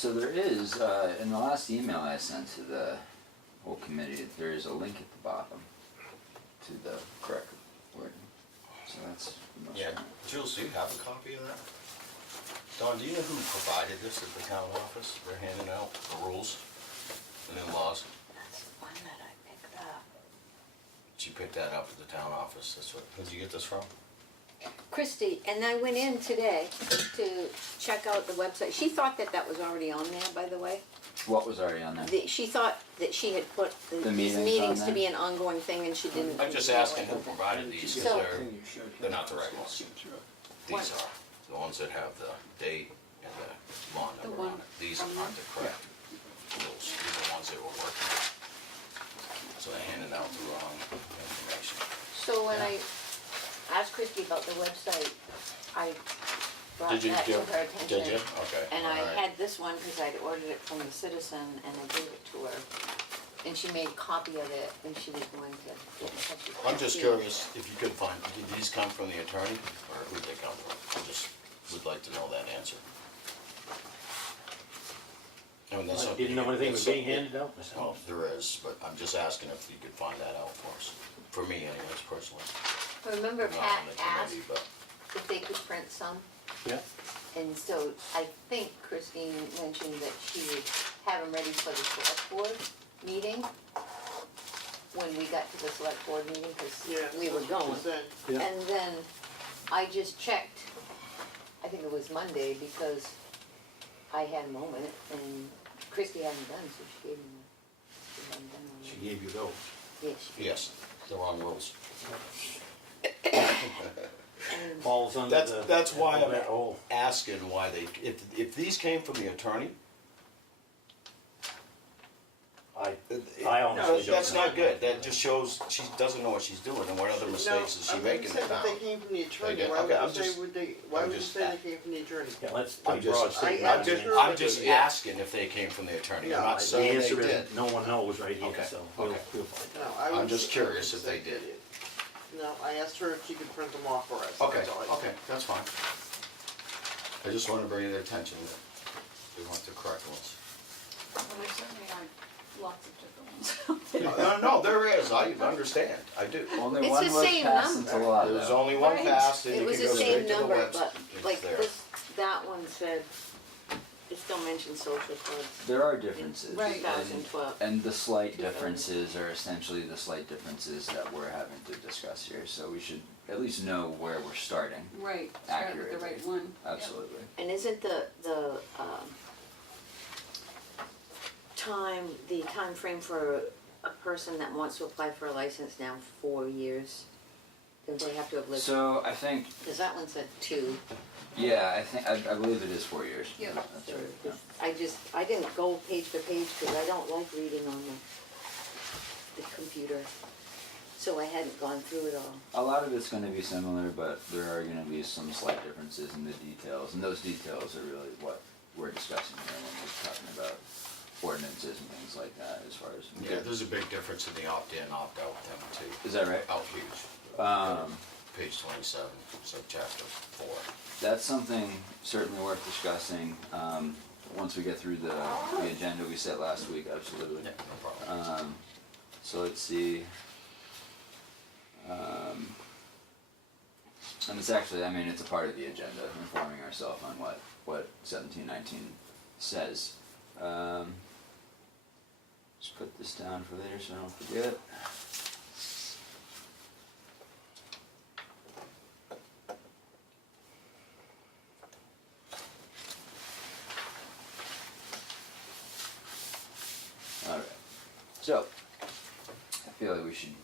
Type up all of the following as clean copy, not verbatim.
So there is, in the last email I sent to the whole committee, there is a link at the bottom to the correct wording. So that's the most. Yeah, Jules, do you have a copy of that? Don, do you know who provided this at the town office? They're handing out the rules, the new laws. That's the one that I picked up. She picked that up at the town office, that's what, who did you get this from? Christie, and I went in today to check out the website. She thought that that was already on there, by the way. What was already on there? She thought that she had put The these meetings meetings on to there? be an ongoing thing, and she didn't. I'm just asking who provided these, because So- they're not the right ones. These are, the ones that have the date and the law The number one on it. These from aren't the correct rules, these are the ones that were working. So they handed out the wrong information. So when I asked Christie about the website, I brought Did you that to give- her attention. Did you? Okay. And I all right. had this one because I'd ordered it from the Citizen, and I gave it to her. And she made a copy of it, and she was going to get in touch with I'm just Christie. curious if you could find, did these come from the attorney, or who'd they come from? I just would like to know that answer. I mean, that's I something didn't know you- anything was that's being something- handed out Well, myself. there is, but I'm just asking if you could find that out for us. For me anyways, personally. Remember I'm not Pat on the asked committee, but if they could print some? Yeah, And so I think Christine mentioned that she would have them ready for the select board meeting, when we got to the select board meeting, because we were going. yeah. And then I just checked, I think it was Monday, because I had a moment, and Christie hadn't done, so she gave me the, she hadn't done one. She gave you those. Yes, she yes, the wrong rules. and Falls under the. That's why I'm that whole- asking why they, if these came from the attorney, I honestly don't that's know. not good. That just shows she doesn't know what she's doing, and what other mistakes is she making in If town? they came from the attorney, did? why Okay, I'm would you say, just- why I'm would you just say at- they came from the attorney? Yeah, let's I'm take broad just, statement. I I'm just, sure I'm that just they- yeah. asking if they came from the attorney. I'm Yeah, not The saying they answer did. is, no one knows right here, Okay, so we'll okay. find out. No, I I'm would just say- curious if they did. No, I asked her if she could print them off for us. Okay, that's all I said. okay, that's fine. I just want to bring to their attention that they want the correct ones. Well, there certainly are lots of different ones. No, there is, I understand, I do. Only It's one the was same passed number. into law, There's though. only one Right. passed, and it you was can the go same straight to the number, website. but It's like there. this, that one said, it still mentions social clubs. There are differences. Right. and- 2012. And the slight differences are essentially the slight differences that we're having to discuss here, so we should at least know where we're starting. Right, start with the Accurately. right one. Yep. Absolutely. And isn't the time frame for a person that wants to apply for a license now 4 years? Don't they have to have lived, So I think, because that one said 2. yeah, I believe it is 4 years. Yeah. That's So right. this- I didn't go page to page because I don't like reading on the computer. So I hadn't gone through it all. A lot of it's gonna be similar, but there are gonna be some slight differences in the details, and those details are really what we're discussing here when we're talking about ordinances and things like that, as far as. Yeah, there's a big difference in the opt-in, opt-out thing too. Is that right? Oh, huge. Page 27, subchapter 4. That's something certainly worth discussing, once we get through the agenda we set last week, absolutely. Yeah, no problem. So let's see. And it's actually, I mean, it's a part of the agenda, informing ourselves on what 1719 says. Just put this down for later so I don't forget. Alright, so, I feel like we can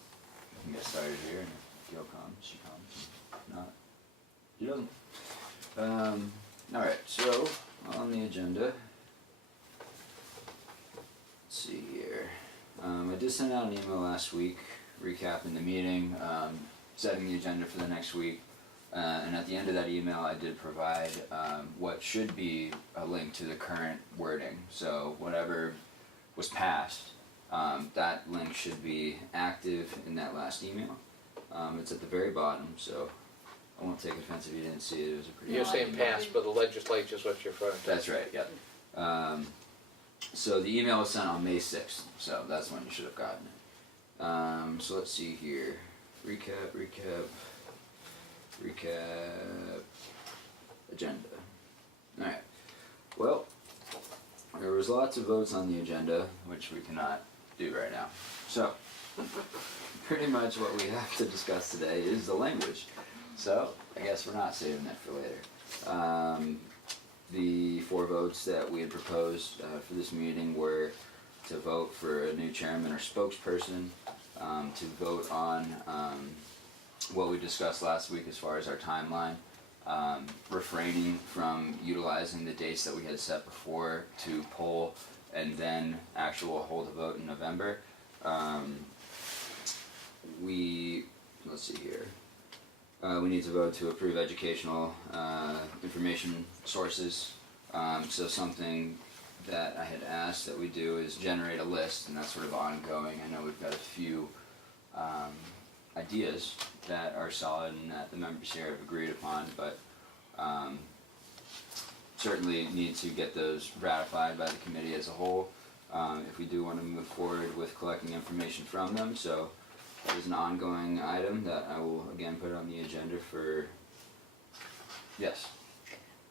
get started here, and if Gail comes, she comes, if not, she doesn't. Alright, so, on the agenda, let's see here. I did send out an email last week recapping the meeting, setting the agenda for the next week. And at the end of that email, I did provide what should be a link to the current wording. So whatever was passed, that link should be active in that last email. It's at the very bottom, so I won't take offense if you didn't see it. It was a pretty. You're No, I saying didn't pass, read. but the legislature's what you're referring to. That's right. Yep. So the email was sent on May 6th, so that's when you should have gotten it. So let's see here. Recap. Agenda. Alright. Well, there was lots of votes on the agenda, which we cannot do right now. So, pretty much what we have to discuss today is the language. So, I guess we're not saving that for later. The 4 votes that we had proposed for this meeting were to vote for a new chairman or spokesperson, to vote on what we discussed last week as far as our timeline, refraining from utilizing the dates that we had set before to poll and then hold a vote in November. Let's see here. We need to vote to approve educational information sources. So something that I had asked that we do is generate a list, and that's sort of ongoing. I know we've got a few ideas that are solid and that the members here have agreed upon, but certainly need to get those ratified by the committee as a whole if we do want to move forward with collecting information from them. So that is an ongoing item that I will again put on the agenda for, yes.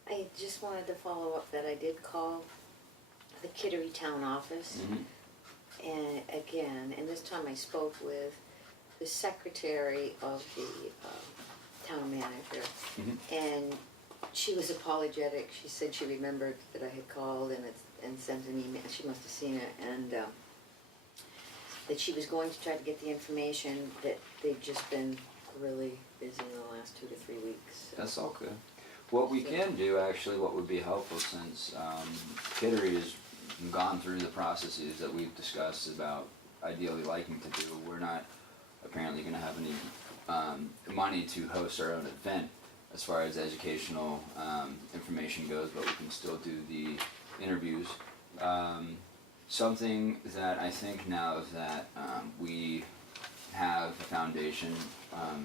I just wanted to follow up that I did call the Kittery Town office. Mm-hmm. And again, and this time I spoke with the secretary of the town manager. Mm-hmm. And she was apologetic. She said she remembered that I had called and sent an email. She must have seen it. And that she was going to try to get the information, that they've just been really busy in the last 2 to 3 weeks. So. That's all good. What we can do, actually, what would be helpful, since Kittery has gone through the processes that we've discussed about ideally liking to do, we're not apparently going to have any money to host our own event as far as educational information goes, but we can still do the interviews. Something that I think now that we have a foundation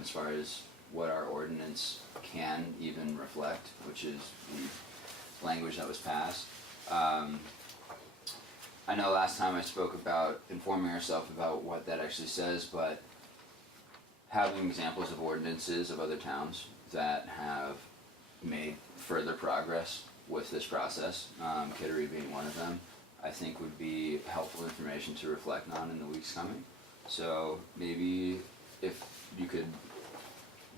as far as what our ordinance can even reflect, which is the language that was passed. I know last time I spoke about informing ourselves about what that actually says, but having examples of ordinances of other towns that have made further progress with this process, Kittery being one of them, I think would be helpful information to reflect on in the weeks coming. So maybe if you could,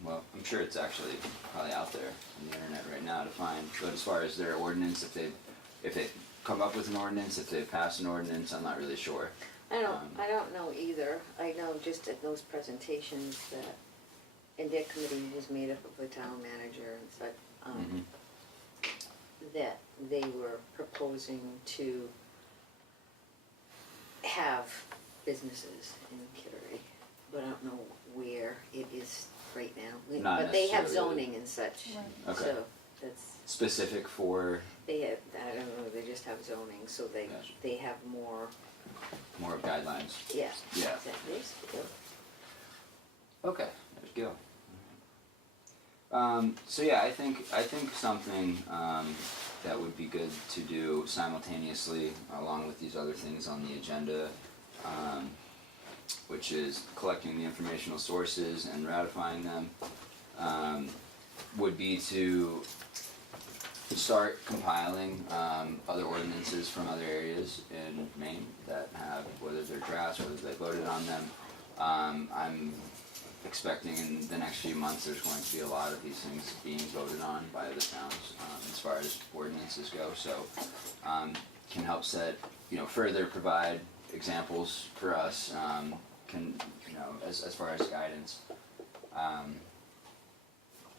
well, I'm sure it's actually probably out there on the internet right now to find, but as far as their ordinance, if they've come up with an ordinance, if they've passed an ordinance, I'm not really sure. I don't know either. I know just at those presentations that, and their committee was made up of the town manager and such, that they were proposing to have businesses in Kittery, but I don't know where it is right now. Not But they have necessarily. zoning and such, Okay. so that's, Specific for they have, I don't know, they just have zoning, so Gotcha. they have more, more guidelines. yeah. Yeah. Exactly. Okay, there we go. So yeah, I think something that would be good to do simultaneously along with these other things on the agenda, which is collecting the informational sources and ratifying them, would be to start compiling other ordinances from other areas in Maine that have, whether they're drafts, whether they voted on them. I'm expecting in the next few months there's going to be a lot of these things being voted on by other towns as far as ordinances go. So can help set, further provide examples for us, can, as far as guidance.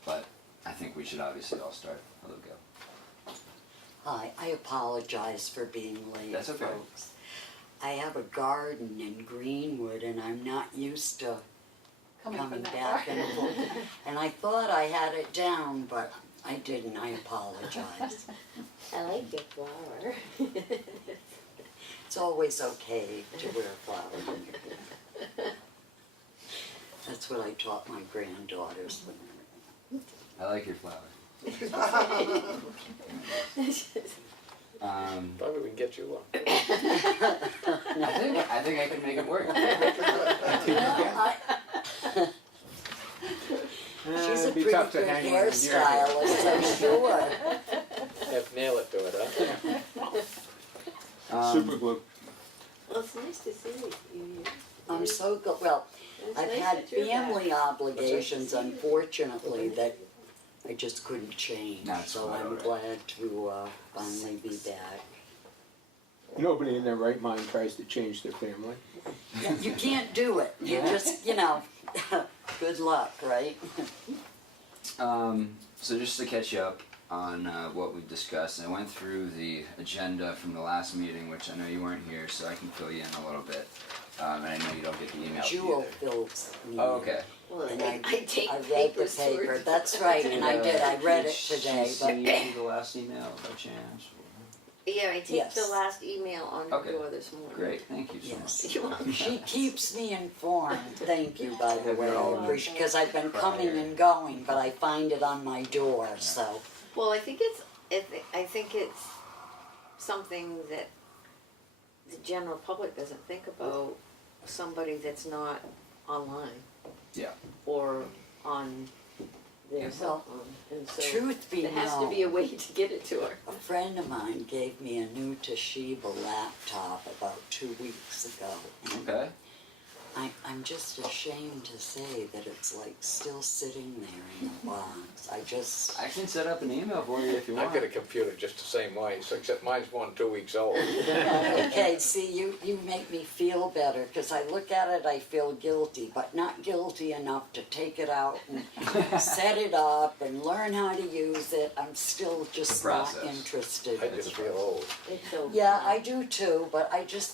But I think we should obviously all start. Hello, Gil. Hi, I apologize for being late, That's okay. folks. I have a garden in Greenwood and I'm not used to Coming coming from that back far. and forth. And I thought I had it down, but I didn't. I apologize. I like your flower. It's always okay to wear flowers. That's what I taught my granddaughters. I like your flower. Probably we can get you one. I think I can make it work. She's a It'd be pretty tough to good hang one in your hairstylist, I'm sure. Have to nail it to it, huh? Super glue. Well, it's nice to see you. I'm so good, well, It's I've nice had that you're back. family obligations, unfortunately, that I just couldn't change. That's So quite I'm all right. glad to finally be back. Nobody in their right mind tries to change their family. You can't do it, you just, good luck, right? So just to catch you up on what we've discussed, I went through the agenda from the last meeting, which I know you weren't here, so I can fill you in a little bit. And I know you don't get the email Jewel either. fills me. Oh, okay. Well, And I take I read the papers to paper, her. that's right, and I did, I read it Did today, she but see the last email by chance? Yeah, I take Yes. the last email on the Okay. door this morning. Great, thank you so Yes. much. You want she keeps me informed, thank you, by the Yeah, way, we're all I appreciate, because I've been coming and going, but I find it on my door, so. Well, I think it's something that the general public doesn't think about, somebody that's not online Yeah. or on their Well, cell phone. And so Truth be there has to be a known, way to get it to her. a friend of mine gave me a new Toshiba laptop about 2 weeks ago. And Okay. I'm just ashamed to say that it's like still sitting there in the box. I can set up an email for you if you want. I've got a computer just the same way, so except mine's 2 weeks old. Okay, see, you make me feel better, because I look at it, I feel guilty, but not guilty enough to take it out and set it up and learn how to use it. I'm still just not Process. interested. I just feel old. It's so Yeah, I do too, but I just,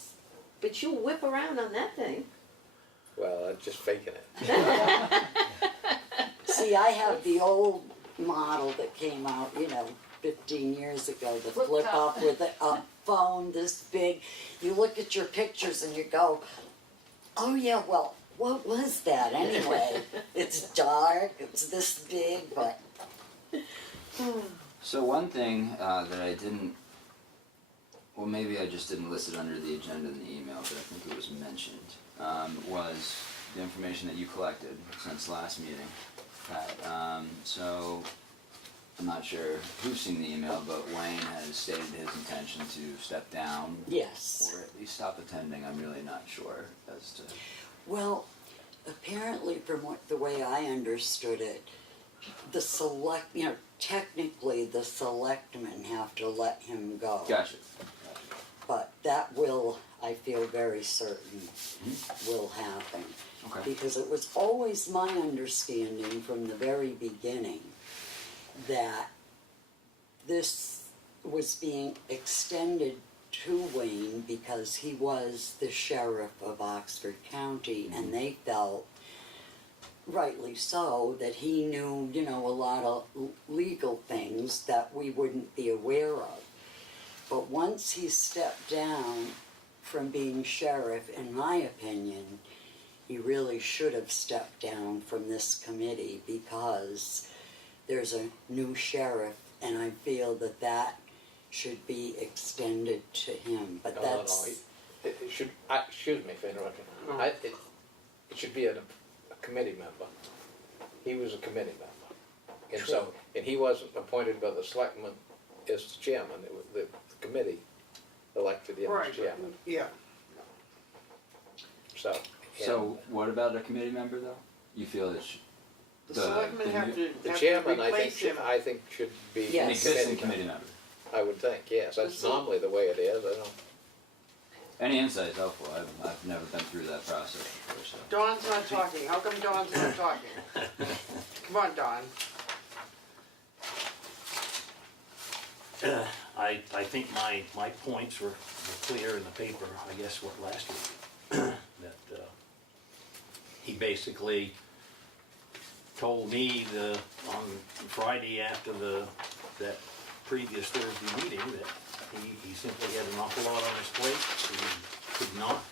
But you whip around on that thing. Well, I'm just faking it. see, I have the old model that came out, 15 years ago, the flip up with a phone this big. You look at your pictures and you go, oh yeah, well, what was that anyway? It's dark, it's this big, but So one thing that I didn't, well maybe I just didn't list it under the agenda in the email, but I think it was mentioned, was the information that you collected since last meeting. So I'm not sure who's seen the email, but Wayne has stated his intention to step down yes. or at least stop attending. I'm really not sure as to. Well, apparently from the way I understood it, technically the selectmen have to let him go. Gotcha. But that will, I feel very certain, will happen. Okay. Because it was always my understanding from the very beginning that this was being extended to Wayne because he was the sheriff of Oxford County, and they felt, rightly so, that he knew, a lot of legal things that we wouldn't be aware of. But once he stepped down from being sheriff, in my opinion, he really should have stepped down from this committee, because there's a new sheriff, and I feel that should be extended to him. But that's It should, excuse me for interrupting. No. It should be a committee member. He was a committee member. And so, and he wasn't appointed by the selectmen as chairman. It was the committee elected him as Right, chairman. yeah. So. So what about a committee member though? You feel it should, The selectmen the have new- to, The have to chairman, replace him. I think should be Yes. an existing committee committee member. member? I would think, yes. That's So- normally the way it is. I don't. Any insight is helpful. I've never been through that process before, so. Dawn's not talking. How come Dawn's not talking? Come on, Dawn. I think my points were clear in the paper, I guess, last week. That he basically told me on Friday after that previous Thursday meeting that he simply had an awful lot on his plate. He could not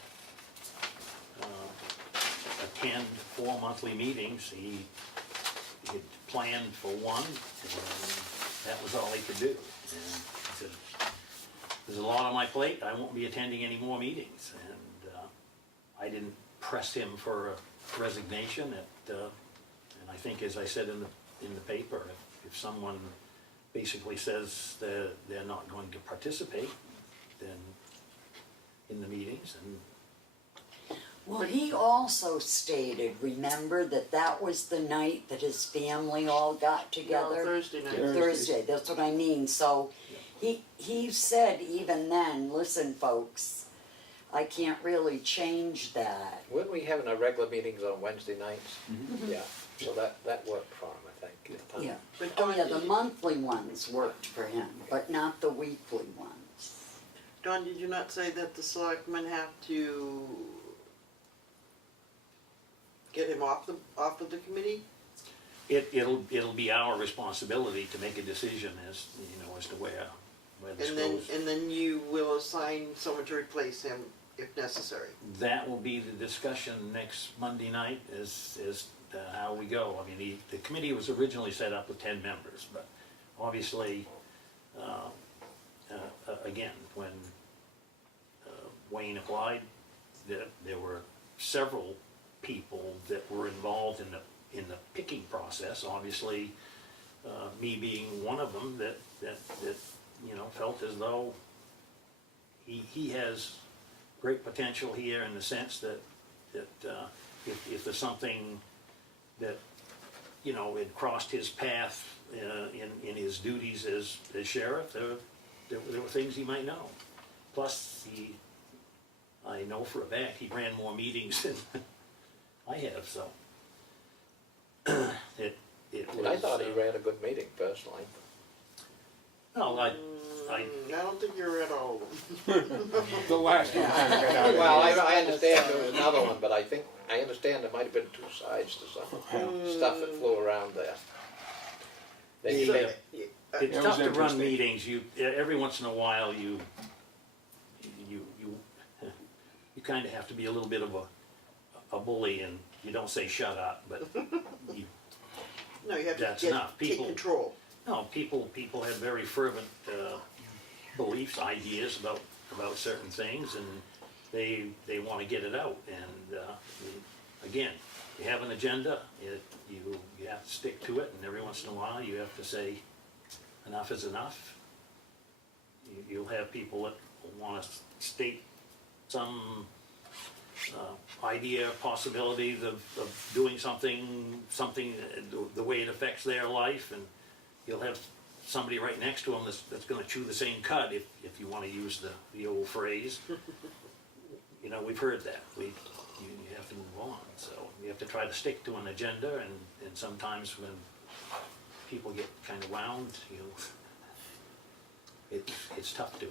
attend 4 monthly meetings. He had planned for one, and that was all he could do. And he said, there's a lot on my plate, I won't be attending any more meetings, and, I didn't press him for a resignation and I think, as I said in the paper, if someone basically says they're not going to participate, then in the meetings, and Well, he also stated, remember, that was the night that his family all got No, together? Thursday night. Thursday, that's what I mean, so he said even then, listen, folks, I can't really change that. Weren't we having our regular meetings on Wednesday nights? Yeah, so that worked for him, I think. at the time. Yeah, But oh Dawn, yeah, the monthly ones worked for him, but not the weekly ones. Dawn, did you not say that the selectmen have to get him off of the committee? it'll be our responsibility to make a decision as, as to where this goes. And then you will assign someone to replace him if necessary. That will be the discussion next Monday night as to how we go. I mean, the committee was originally set up with 10 members, but obviously, again, when Wayne applied, there were several people that were involved in the picking process. Obviously, me being one of them that felt as though he has great potential here in the sense that if there's something that had crossed his path in his duties as sheriff, there were things he might know. Plus, I know for a fact he ran more meetings than I have, so it was. And I thought he ran a good meeting personally. No, I I don't think you're at all of them. The last one kinda got out of Well, hand. I understand there was another one, but I understand there might have been two sides to some stuff that flew around there. Then you The, may- It's It was tough to run interesting. meetings. Every once in a while, you kind of have to be a little bit of a bully, and you don't say shut up, but you, No, you have That's to enough. take People- control. no, people have very fervent beliefs, ideas about certain things, and they want to get it out. And again, you have an agenda. You have to stick to it, and every once in a while, you have to say enough is enough. You'll have people that want to state some idea, possibilities of doing something the way it affects their life, and you'll have somebody right next to them that's going to chew the same cud, if you want to use the old phrase. We've heard that. You have to move on, so you have to try to stick to an agenda, and sometimes when people get kind of wound, it's tough to.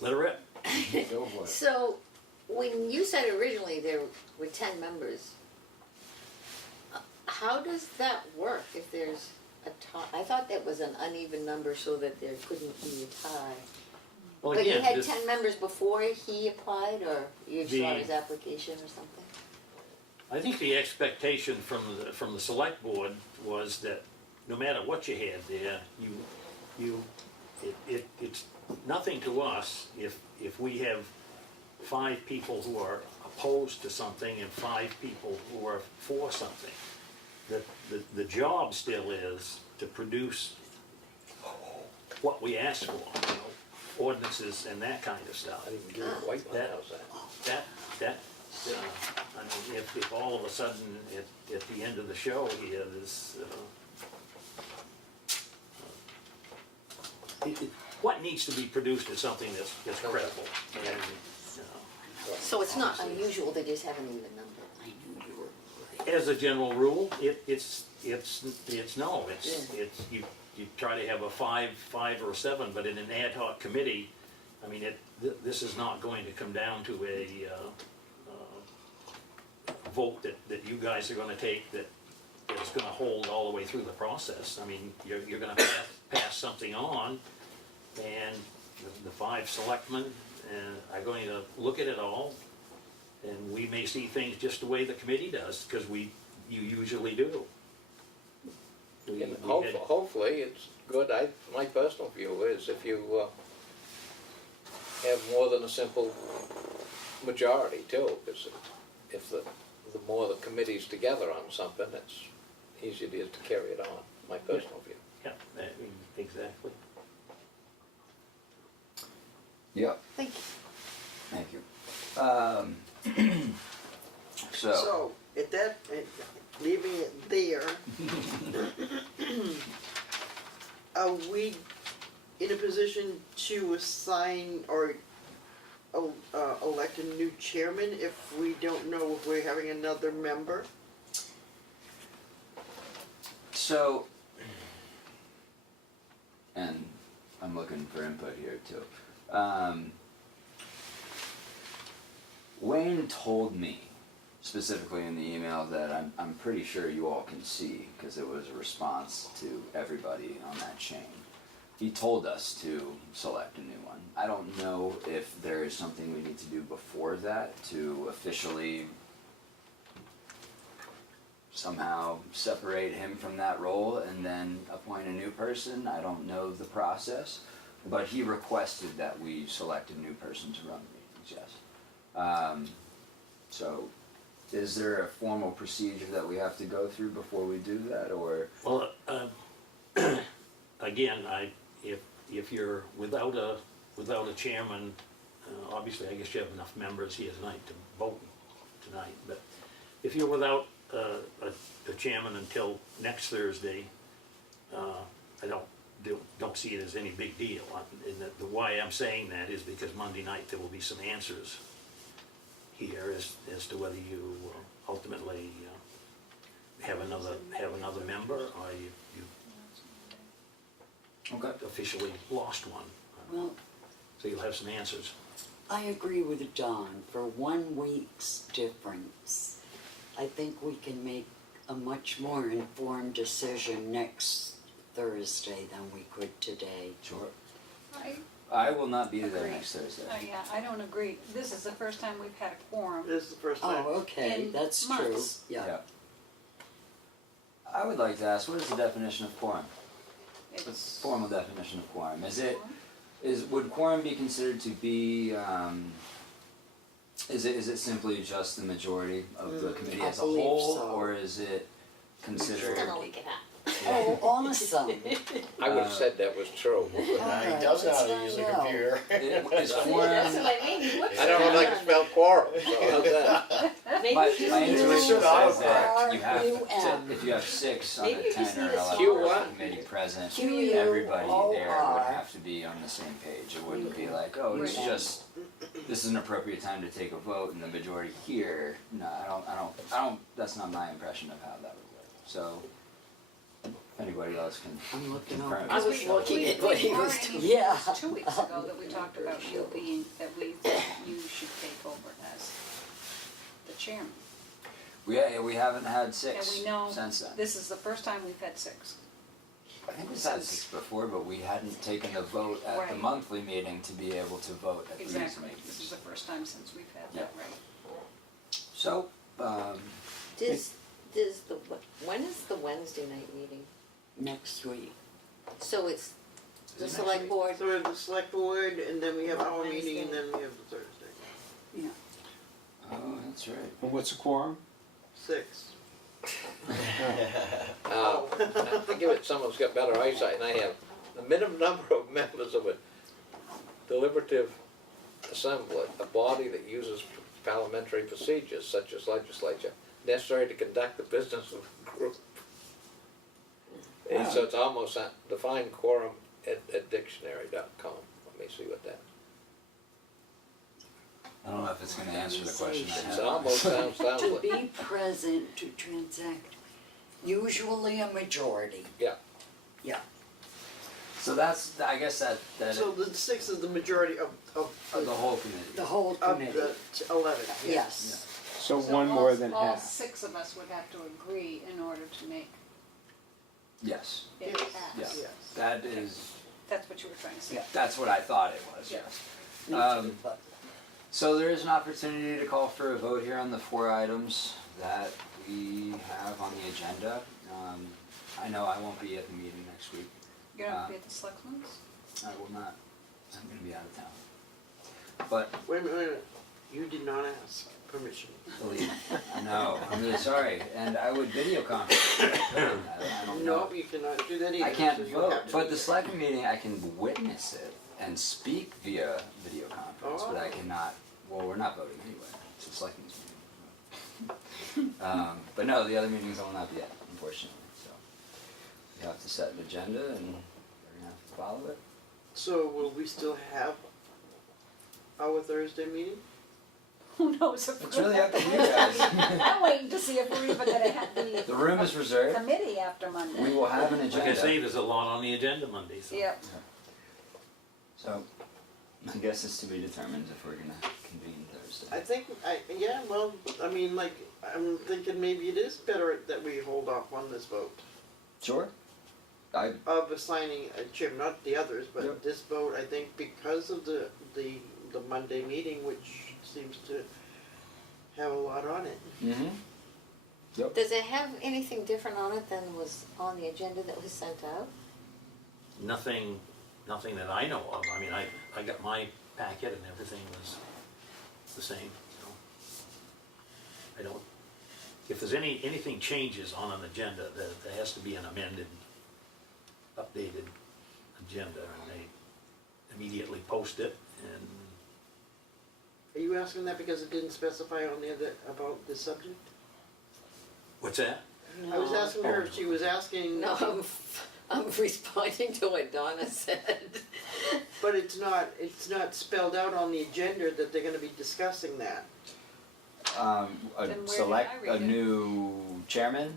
Let her rip. Go for it. So, when you said originally there were 10 members, how does that work if there's a tie? I thought that was an uneven number so that there couldn't be a tie. Well, But he again, had this- 10 members before he applied, or you The- saw his application or something? I think the expectation from the select board was that no matter what you had there, it's nothing to us if we have 5 people who are opposed to something and 5 people who are for something. The job still is to produce what we ask for, ordinances and that kind of stuff. I didn't do it quite like that. I mean, if all of a sudden at the end of the show here, what needs to be produced is something that's credible. And, So it's not unusual to just have an even number? I knew you were. as a general rule, it's no, you try to have a 5 or a 7, but in an ad hoc committee, I mean, this is not going to come down to a vote that you guys are gonna take that is gonna hold all the way through the process. I mean, you're gonna pass something on, and the 5 selectmen are going to look at it all, and we may see things just the way the committee does, because you usually do. we And had- hopefully, it's good, my personal view is if you, have more than a simple majority too, because if the more the committee's together on something, it's easier to carry it on, my personal view. Yeah, exactly. Yep, Thank you. thank you. So, So, leaving it there, are we in a position to assign or elect a new chairman if we don't know if we're having another member? so, and I'm looking for input here too. Wayne told me specifically in the email that I'm pretty sure you all can see because it was a response to everybody on that chain. He told us to select a new one. I don't know if there is something we need to do before that to officially somehow separate him from that role and then appoint a new person. I don't know the process, but he requested that we select a new person to run the meetings, yes. So, is there a formal procedure that we have to go through before we do that, or? Well, again, if you're without a chairman, obviously, I guess you have enough members here tonight to vote tonight, but if you're without a chairman until next Thursday, I don't see it as any big deal. And the why I'm saying that is because Monday night there will be some answers here as to whether you ultimately have another member or you Okay. officially lost one. Well, So you'll have some answers. I agree with Don. For 1 week's difference, I think we can make a much more informed decision next Thursday than we could today. Sure. I, I will not be there Agreed. next Thursday. yeah, I don't agree. This is the first time we've had a quorum. This is the first time. Oh, okay, In that's true, months. yeah. I would like to ask, what is the definition of quorum? The It's, formal definition of quorum. Would quorum be considered to be, is it simply just the majority of the committee I as a believe whole, so. or is it considered? look it up. Oh, awesome. I would have said that was true. Now he Alright, does know how to let's use a find out. computer. Is quorum, I mean. Whoops. I don't know if I can spell quorum, so how's that? Maybe my you just need intuition to- says that you have Q-U-M. to, if you have 6 on Maybe a you just 10 or need a 11 Q person what? committee present, Q-U-O-R. everybody there would have to be on the same page. It wouldn't be like, oh, it's Right. just, this is an appropriate time to take a vote and the majority here. No, I don't, that's not my impression of how that would work. So, if anybody else can I'm looking confirm. over. I was looking at what he was already- doing. Yeah. it was 2 weeks ago that we talked about you being, that we thought you should take over as the chairman. We haven't had 6 And we know since then. this is the first time we've had 6. I think we've had 6 before, but we hadn't taken the vote at the Right. monthly meeting to be able to vote at these Exactly. This is meetings. the first time since we've had that, right? So, When is the Wednesday night meeting? Next week. So it's the Is it select next board, So we have the select board, and then we have our meeting, and Wednesday. then we have the Thursday. oh, that's right. And what's a quorum? 6. I give it someone's got better eyesight than I have. The minimum number of members of a deliberative assembly, a body that uses parliamentary procedures such as legislature, necessary to conduct the business of the group. And so it's almost define quorum at dictionary.com. Let me see what that. I don't know if it's gonna answer the question I It have. almost sounds To like, be present to transact, usually a majority. yeah. Yeah. So that's, I guess that So the 6 is the majority of the whole committee. The whole of committee, the 11. yes. So So one all- more than All half. 6 of us would have to agree in order to make Yes, it Yes. pass. yes. Yes. That is, That's what you were trying to say. Yeah. that's what I thought it was, Yeah. yes. Me Um, too, but So there is an opportunity to call for a vote here on the 4 items that we have on the agenda. I know I won't be at the meeting next week. You're not be at the selectmen's? I will not. I'm gonna be out of town. But Wait a minute, you did not ask permission. believe, no, I'm really sorry, and I would video conference. I don't know. No, you cannot do that either. I can't so you'll have vote, to but be the there. selectmen meeting, I can witness it and speak via video conference, but I Oh. cannot, well, we're not voting anyway, it's a selectmen's meeting. But no, the other meetings I will not be at, unfortunately, so. You have to set an agenda and we're gonna have to follow it. So will we still have our Thursday meeting? Who knows if It's really up to you guys. I'm waiting to see if we're even gonna have The the room is reserved, committee after we Monday. will have an Like I say, agenda, there's a lot on the agenda Monday, so. Yep, so I guess it's to be determined if we're gonna convene Thursday. I think, yeah, well, I mean, like, I'm thinking maybe it is better that we hold off on this vote Sure. of assigning a chair, not the others, but Yep. this vote, I think because of the Monday meeting, which seems to have a lot on it. Mm-hmm. Does it have anything different on it than was on the agenda that was sent out? Nothing that I know of. I mean, I got my packet and everything was the same, so. I don't, if there's anything changes on an agenda, there has to be an amended, updated agenda, and they immediately post it, and Are you asking that because it didn't specify on there that, about the subject? what's that? I was asking her if she was asking. No, I'm responding to what Donna said. But it's not spelled out on the agenda that they're gonna be discussing that. Then where did Select I a read it? new chairman,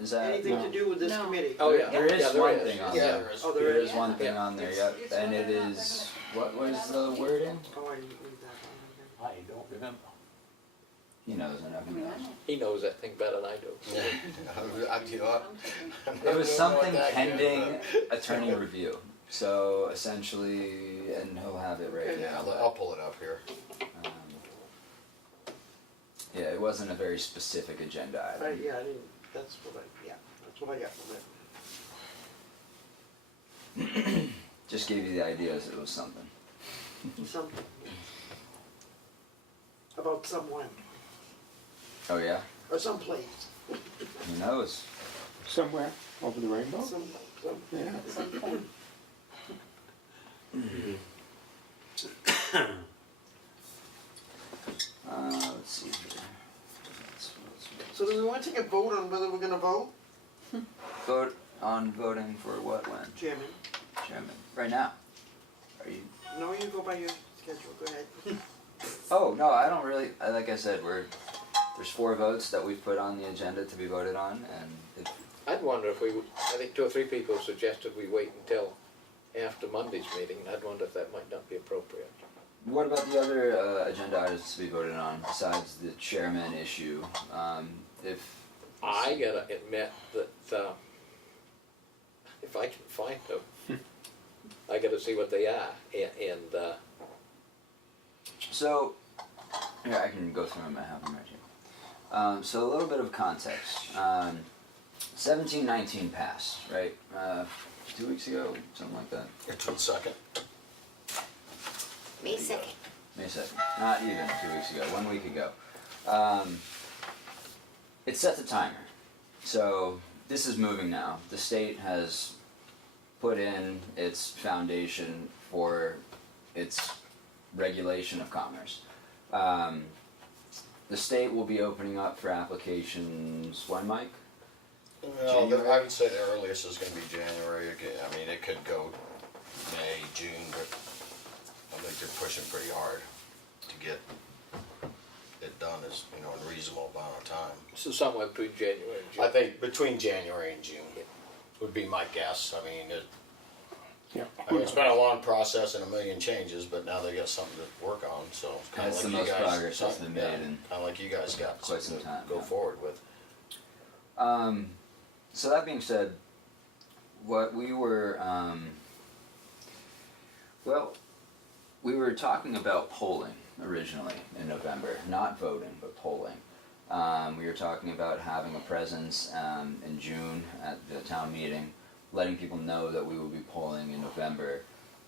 is that? Anything to do with this No. committee? Oh, yeah. There is Yeah, there one is. thing on Yeah, there. there is. Oh, There there is is? one thing Yeah. on there, It's- yep, it's and whether it or not they're is, what was the wording? Oh, I didn't read that one. I don't remember. He knows, I know I he mean, I knows. know. He knows that thing better than I do. You know what? I'm thinking, It was something Not that good, pending attorney review, so essentially, and he'll have it right Okay. Yeah, now, I'll but, pull it up here. yeah, it wasn't a very specific agenda item. Yeah, I didn't, that's what I got from it. Just gave you the ideas, it was something. Something. About someone, Oh yeah, or someplace, who knows? Somewhere over the rainbow? some, Yeah. at some point. Let's see here. so do we wanna take a vote on whether we're gonna vote, Vote on voting for what when? Chairman? Chairman, right now? Are you? No, you go by your schedule, go ahead. Oh, no, I don't really, like I said, there's 4 votes that we've put on the agenda to be voted on, and if, I'd wonder if I think 2 or 3 people suggested we wait until after Monday's meeting, and I'd wonder if that might not be appropriate. what about the other let's items to be voted on besides the chairman issue? If I gotta admit that if I can find them, I gotta see what they are, and so, here I can go through them. I have them right here. So a little bit of context. 1719 passed, right? 2 weeks ago, something like that. It's the second. May 2nd. May 2nd. Not even 2 weeks ago, 1 week ago. It sets a timer. So this is moving now. The state has put in its foundation for its regulation of commerce. The state will be opening up for applications, when, Mike? Well, January? I would say the earliest is gonna be January again. I mean, it could go May, June, but I think they're pushing pretty hard to get it done as, in a reasonable amount of time. so somewhere between January and June. I think between January and June would be my guess. I mean, Yeah. it's been a long process and a million changes, but now they got something to work on, so it's kinda That's like the you most guys. progress that's been made in Kinda like you guys got quite some something to time, go yeah. forward with. So that being said, what we were, we were talking about polling originally in November, not voting, but polling. We were talking about having a presence in June at the town meeting, letting people know that we will be polling in November.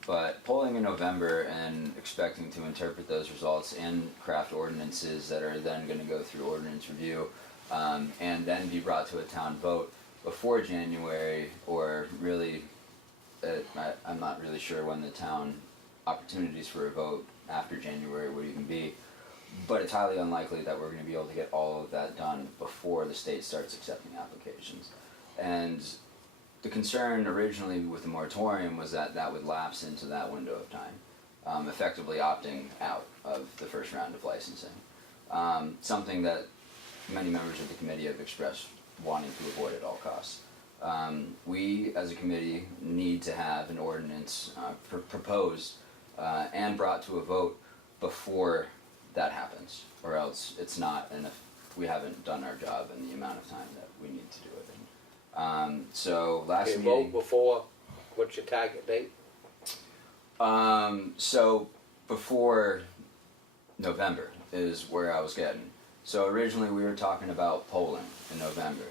But polling in November and expecting to interpret those results and craft ordinances that are then going to go through ordinance review and then be brought to a town vote before January, or really, I'm not really sure when the town opportunities for a vote after January would even be, but it's highly unlikely that we're going to be able to get all of that done before the state starts accepting applications. And the concern originally with the moratorium was that that would lapse into that window of time, effectively opting out of the first round of licensing. Something that many members of the committee have expressed wanting to avoid at all costs. We, as a committee, need to have an ordinance proposed and brought to a vote before that happens, or else it's not, and if we haven't done our job in the amount of time that we need to do it in. So last Okay, meeting. vote before, what's your target date? So before November is where I was getting. So originally we were talking about polling in November.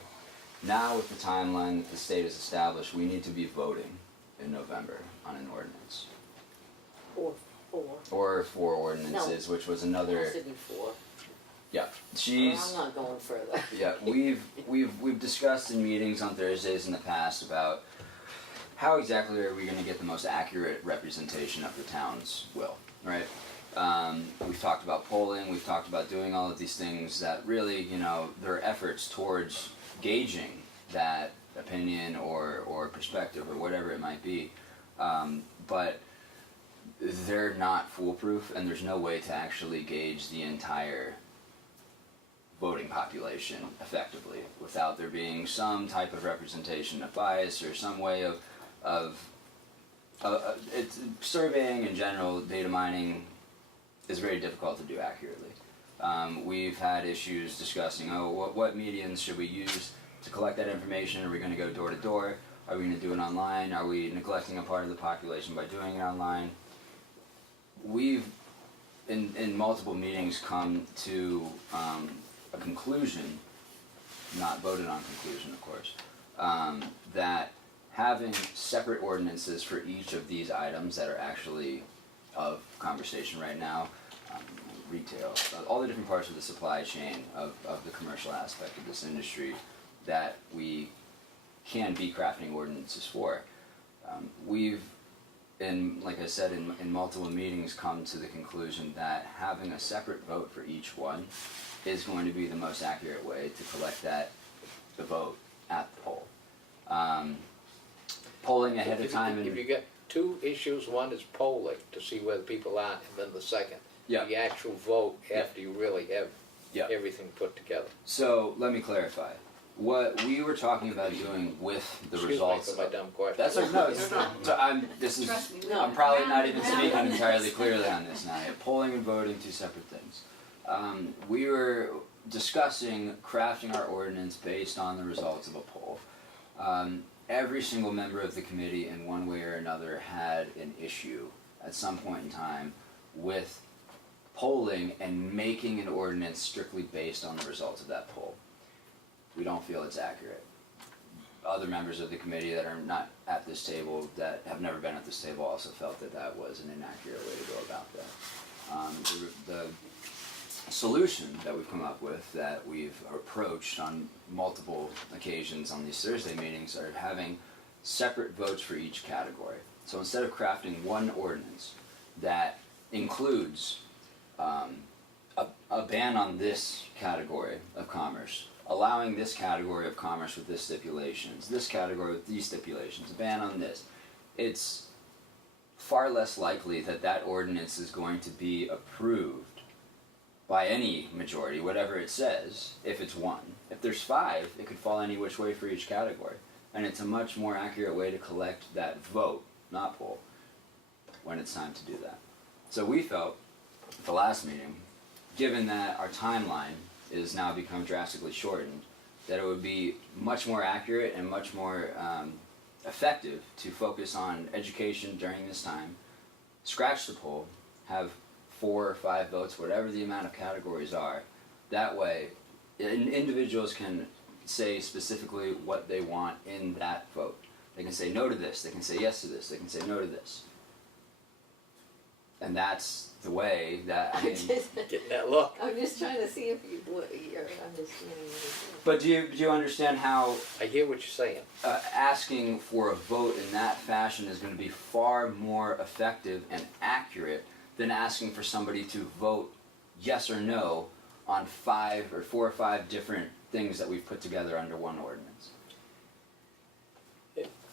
Now with the timeline that the state has established, we need to be voting in November on an ordinance. Or four. Or 4 ordinances, which was It another, has to be 4. yeah. I'm not going further. Yeah, we've discussed in meetings on Thursdays in the past about how exactly are we going to get the most accurate representation of the town's will, right? We've talked about polling, we've talked about doing all of these things that really, there are efforts towards gauging that opinion or perspective or whatever it might be, but they're not foolproof, and there's no way to actually gauge the entire voting population effectively without there being some type of representation of bias or some way of it's, surveying in general, data mining is very difficult to do accurately. We've had issues discussing, what mediums should we use to collect that information? Are we going to go door to door? Are we going to do it online? Are we neglecting a part of the population by doing it online? We've, in multiple meetings, come to a conclusion, not voted on conclusion, of course, that having separate ordinances for each of these items that are actually of conversation right now, retail, all the different parts of the supply chain of the commercial aspect of this industry that we can be crafting ordinances for. We've, like I said, in multiple meetings come to the conclusion that having a separate vote for each one is going to be the most accurate way to collect the vote at the poll. Polling ahead of time. If you get 2 issues, one is polling to see where the people are, and then the second, Yeah. the actual vote after you really have Yeah. everything put together. So let me clarify. What we were talking about doing with the results. Excuse me for my dumb question. That's like, no, it's, so Trust me, we I'm went probably round not and even round. speaking entirely clearly on this now. Polling and voting, 2 separate things. We were discussing crafting our ordinance based on the results of a poll. Every single member of the committee in one way or another had an issue at some point in time with polling and making an ordinance strictly based on the results of that poll. We don't feel it's accurate. Other members of the committee that are not at this table, that have never been at this table, also felt that that was an inaccurate way to go about that. The solution that we've come up with, that we've approached on multiple occasions on these Thursday meetings, are having separate votes for each category. So instead of crafting one ordinance that includes a ban on this category of commerce, allowing this category of commerce with this category with these stipulations, a ban on this, it's far less likely that that ordinance is going to be approved by any majority, whatever it says, if it's 1. If there's 5, it could fall any which way for each category. And it's a much more accurate way to collect that vote, not poll, when it's time to do that. So we felt, at the last meeting, given that our timeline is now become drastically shortened, that it would be much more accurate and much more effective to focus on education during this time, scratch the poll, have 4 or 5 votes, whatever the amount of categories are. That way, individuals can say specifically what they want in that vote. They can say no to this, they can say yes to this, they can say no to this. And that's the way that, I mean, Getting that look. I'm just trying to see if you're understanding what it is. but do you understand how I hear what you're saying. asking for a vote in that fashion is going to be far more effective and accurate than asking for somebody to vote yes or no on 4 or 5 different things that we've put together under one ordinance.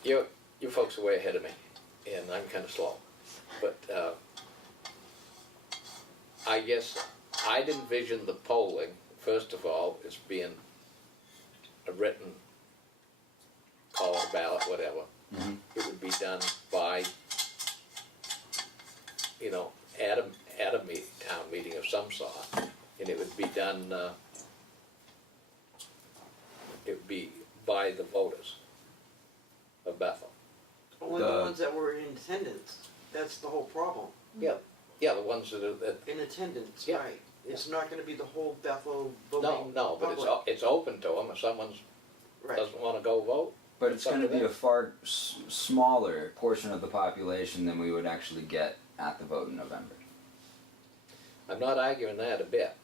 You folks are way ahead of me, and I'm kind of slow. But I guess I'd envision the polling, first of all, as being a written, call it a ballot, whatever. Mhm. It would be done by, at a town meeting of some sort, and it would be done, it would be by the voters of Bethel. Only the ones that were in attendance, that's the whole problem. Yeah, the ones that are, In attendance, Yeah. right. It's not gonna be the whole Bethel voting. no, but it's open to them, if someone Right. doesn't wanna go vote. But it's up going to to be a them. far smaller portion of the population than we would actually get at the vote in November. I'm not arguing that a bit.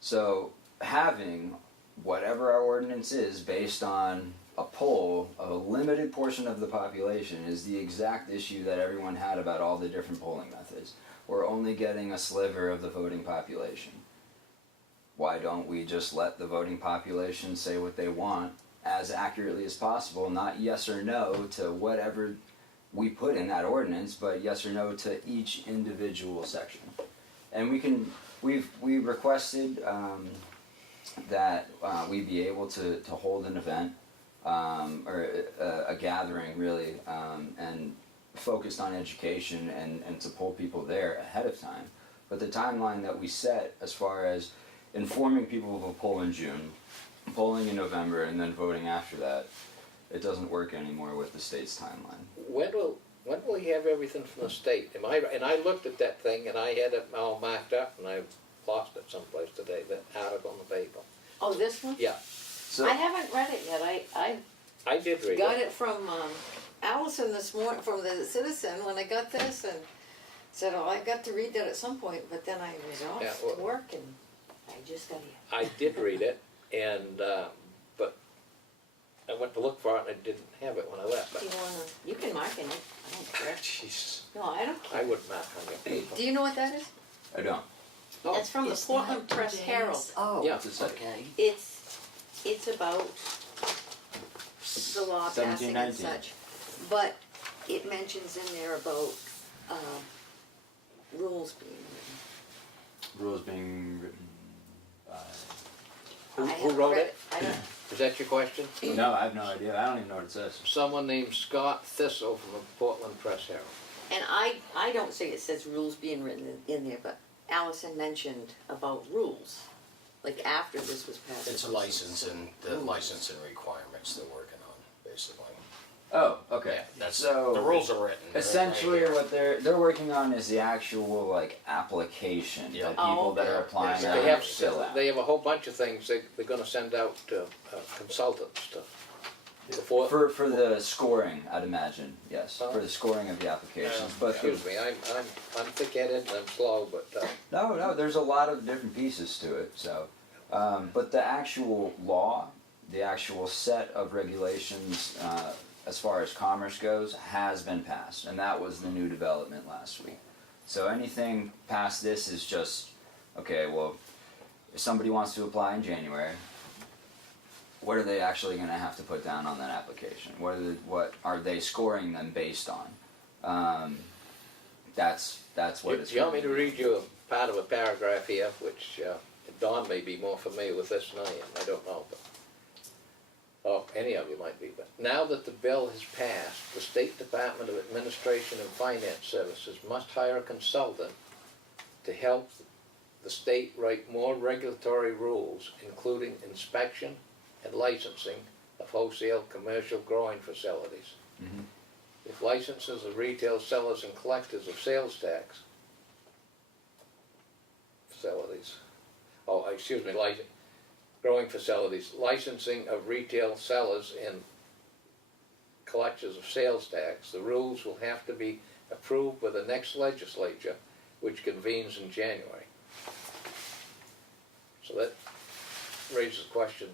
So having whatever our ordinance is based on a poll of a limited portion of the population is the exact issue that everyone had about all the different polling methods. We're only getting a sliver of the voting population. Why don't we just let the voting population say what they want as accurately as possible, not yes or no to whatever we put in that ordinance, but yes or no to each individual section. And we requested that we be able to hold an event or a gathering really, and focused on education and to pull people there ahead of time. But the timeline that we set as far as informing people of a poll in June, polling in November, and then voting after that, it doesn't work anymore with the state's timeline. When will we have everything from the state? And I looked at that thing and I had it all marked up and I lost it someplace today, that article in the paper. Oh, this one? Yeah, So I haven't read it yet. I did read Got it. it from Allison this morning, from the Citizen, when I got this, and said, oh, I got to read that at some point, but then I was off Yeah, to well- work, and I just got here. I did read it, and, but I went to look for it and I didn't have it when I left. Do you wanna, you can mark in it, I don't care. Jesus, No, I don't I care. wouldn't mark on your paper. Do you know what that is? I don't. No. That's from the It's Portland not Press today's- Herald. Oh, Yeah. What's it say? okay. It's about the law passing and 1719. such, but it mentions in there about, rules being written. Rules being written by... Who I who haven't wrote read it? I don't, Is that your question? No, I have no idea. I don't even know what it says. Someone named Scott Thistle from the Portland Press Herald. and I don't say it says rules being written in there, but Allison mentioned about rules, like after this was passed. It's a license and the license and requirements they're working on, basically. Oh, okay. Yeah, that's, So the rules are written. They're essentially, right here. what they're working on is the actual like application Yeah. that people that are okay. applying Yeah, They to have, fill out. they have a whole bunch of things they're gonna send out to consultants to, before, For the scoring, I'd imagine, yes, for the scoring of the applications. But the- excuse me, I'm thick-headed and I'm slow, but, no, there's a lot of different pieces to it. So, but the actual law, the actual set of regulations, as far as commerce goes, has been passed, and that was the new development last week. So anything past this is just okay. Well, if somebody wants to apply in January, what are they actually going to have to put down on that application? What are they scoring them based on? That's what it's. do you want me to read you a part of a paragraph here, which, Don may be more familiar with this than I am, I don't know, but, oh, any of you might be, but now that the bill has passed, the State Department of Administration and Finance Services must hire a consultant to help the state write more regulatory rules, including inspection and licensing of wholesale commercial growing facilities. Mhm. If licenses of retail sellers and collectors of sales tax facilities, oh, excuse me, growing facilities, licensing of retail sellers and collectors of sales tax. The rules will have to be approved by the next legislature, which convenes in January. So that raises the question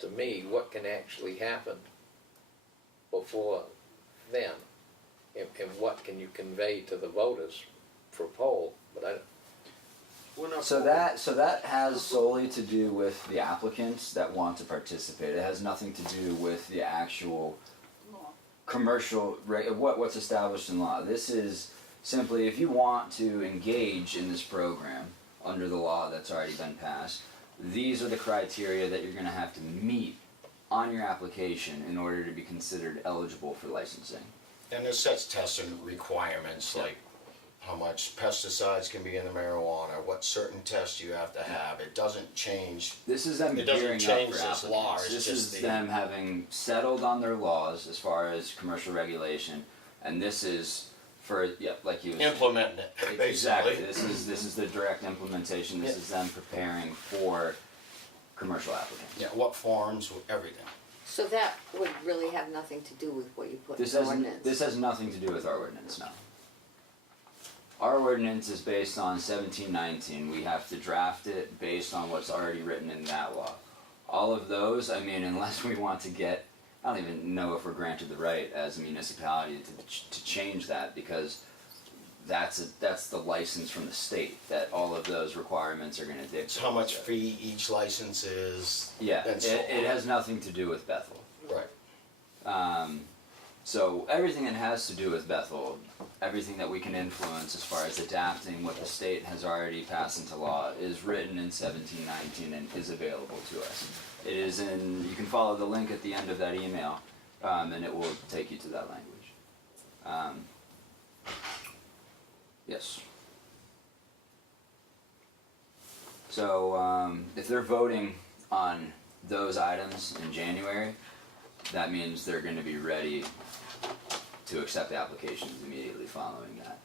to me, what can actually happen before then? And what can you convey to the voters for a poll? But I, We're not So that has solely to do with the applicants that want to participate. It has nothing to do with the actual Law. commercial what's established in law. This is simply if you want to engage in this program under the law that's already been passed, these are the criteria that you're going to have to meet on your application in order to be considered eligible for licensing. And it sets testing requirements, like how much pesticides can be in the marijuana, what certain tests you have to have. It doesn't change. This is them It doesn't gearing change up for this law, applicants. it's This just is the- them having settled on their laws as far as commercial regulation, and this is for like you. Implementing it, basically. Exactly. This is the direct implementation. This is them preparing for commercial applicants. Yeah, what forms, everything. So that would really have nothing to do with what you put in This the has ordinance? this has nothing to do with our ordinance. No. Our ordinance is based on 1719. We have to draft it based on what's already written in that law. All of those, I mean, unless we want to get, I don't even know if we're granted the right as a municipality to change that, because that's the license from the state that all of those requirements are going to dictate. It's how much fee each license is. Yeah, and so it has nothing to do with Bethel. Right. So everything that has to do with Bethel, everything that we can influence as far as adapting what the state has already passed into law is written in 1719 and is available to us. It is in, you can follow the link at the end of that email, and it will take you to that language. Yes. So if they're voting on those items in January, that means they're going to be ready to accept applications immediately following that.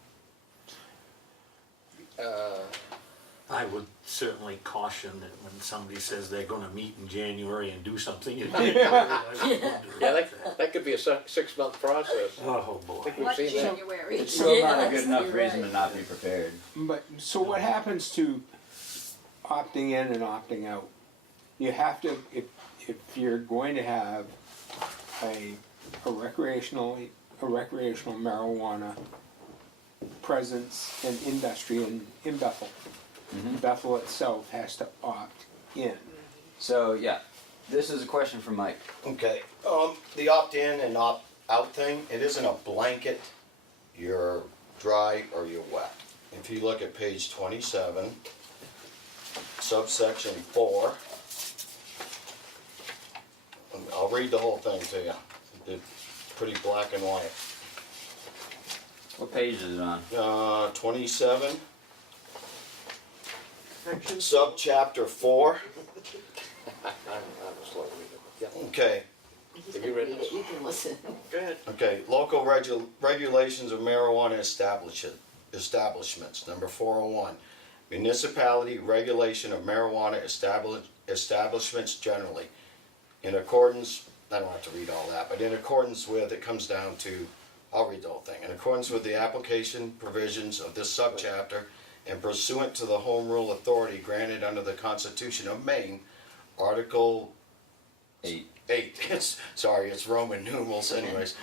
I would certainly caution that when somebody says they're gonna meet in January and do something in yeah, January. that could be a 6-month process. Oh, I boy. think we've What seen that. January? It's still not a Yes, good enough you're reason right. to not be prepared. But, so what happens to opting in and opting out? You have to, if you're going to have a recreational marijuana presence and industry in Bethel, Bethel itself has to opt in. So yeah, this is a question from Mike. Okay, the opt-in and opt-out thing, it isn't a blanket, you're dry or you're wet. If you look at page 27, subsection 4, I'll read the whole thing to you. It's pretty black and white. What page is it on? 27, Section subchapter 4. I'm a slow reader. Yeah. Okay, Have you read this? You can listen. Go ahead. okay, local regulations of marijuana establishments, number 401. Municipality regulation of marijuana establishments generally. In accordance, I don't have to read all that, but in accordance with, it comes down to, I'll read the whole thing. In accordance with the application provisions of this subchapter and pursuant to the Home Rule authority granted under the Constitution of Maine, Article 8. 8, it's Roman numerals anyways.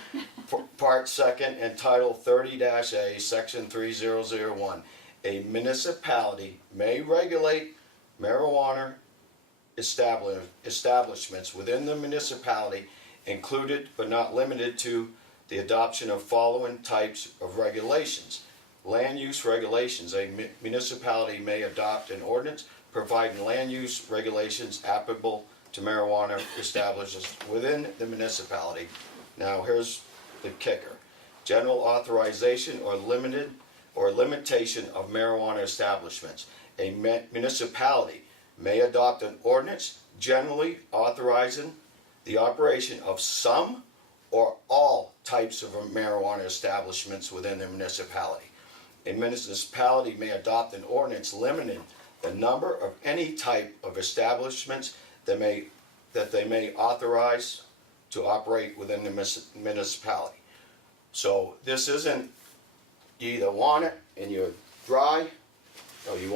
Part 2nd and Title 30-A, Section 3001. A municipality may regulate marijuana establishments within the municipality, included but not limited to the adoption of following types of regulations. Land use regulations. A municipality may adopt an ordinance providing land use regulations applicable to marijuana establishments within the municipality. Now here's the kicker. General authorization or limitation of marijuana establishments. A municipality may adopt an ordinance generally authorizing the operation of some or all types of marijuana establishments within the municipality. A municipality may adopt an ordinance limiting the number of any type of establishments that they may authorize to operate within the municipality. So this isn't, you either want it and you're dry, or you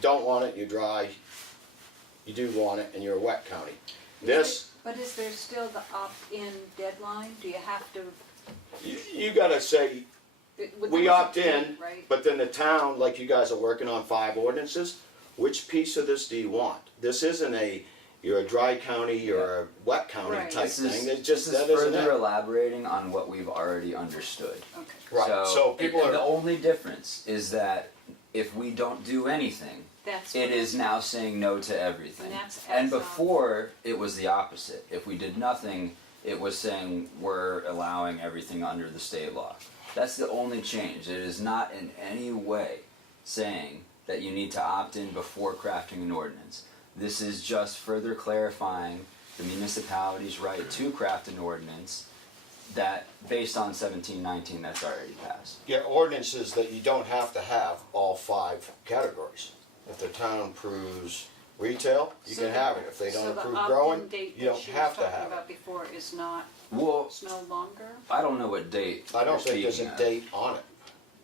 don't want it, you're dry, you do want it and you're a wet county. This, But is there still the opt-in deadline? Do you have to? you gotta say, we opt in, Right? but then the town, like you guys are working on 5 ordinances, which piece of this do you want? This isn't you're a dry county, you're a wet county Right. type This is, thing, it's just, this that is isn't further it. elaborating on what we've already understood. Okay. Right, so people the are, only difference is that if we don't do anything, That's it what- is now saying no to everything. And that's And as of- before, it was the opposite. If we did nothing, it was saying we're allowing everything under the state law. That's the only change. It is not in any way saying that you need to opt in before crafting an ordinance. This is just further clarifying the municipality's right to craft an ordinance that, based on 1719, that's already passed. yeah, ordinances that you don't have to have all 5 categories. If the town approves retail, you So can the- have it, if they so don't the approve opt-in growing, date you that don't she have was to talking have it. about before is not, Well, it's no longer? I don't know what date I don't you're think there's a speaking of. date on it.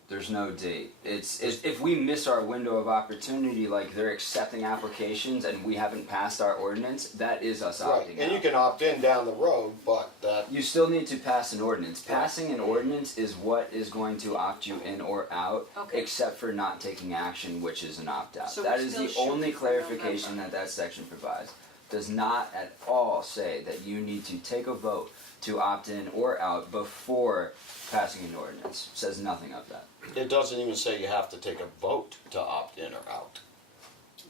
There's no date. It's if we miss our window of opportunity, like they're accepting applications and we haven't passed our ordinance, that is us Right, opting and you out. can opt in down the road, but that, You still need to pass an ordinance. Passing an ordinance is what is going to opt you in or out, Okay. except for not taking action, which is an opt-out. So That we're is still the only shooting for clarification November. that section provides. Does not at all say that you need to take a vote to opt in or out before passing an ordinance. Says nothing of that. it doesn't even say you have to take a vote to opt in or out.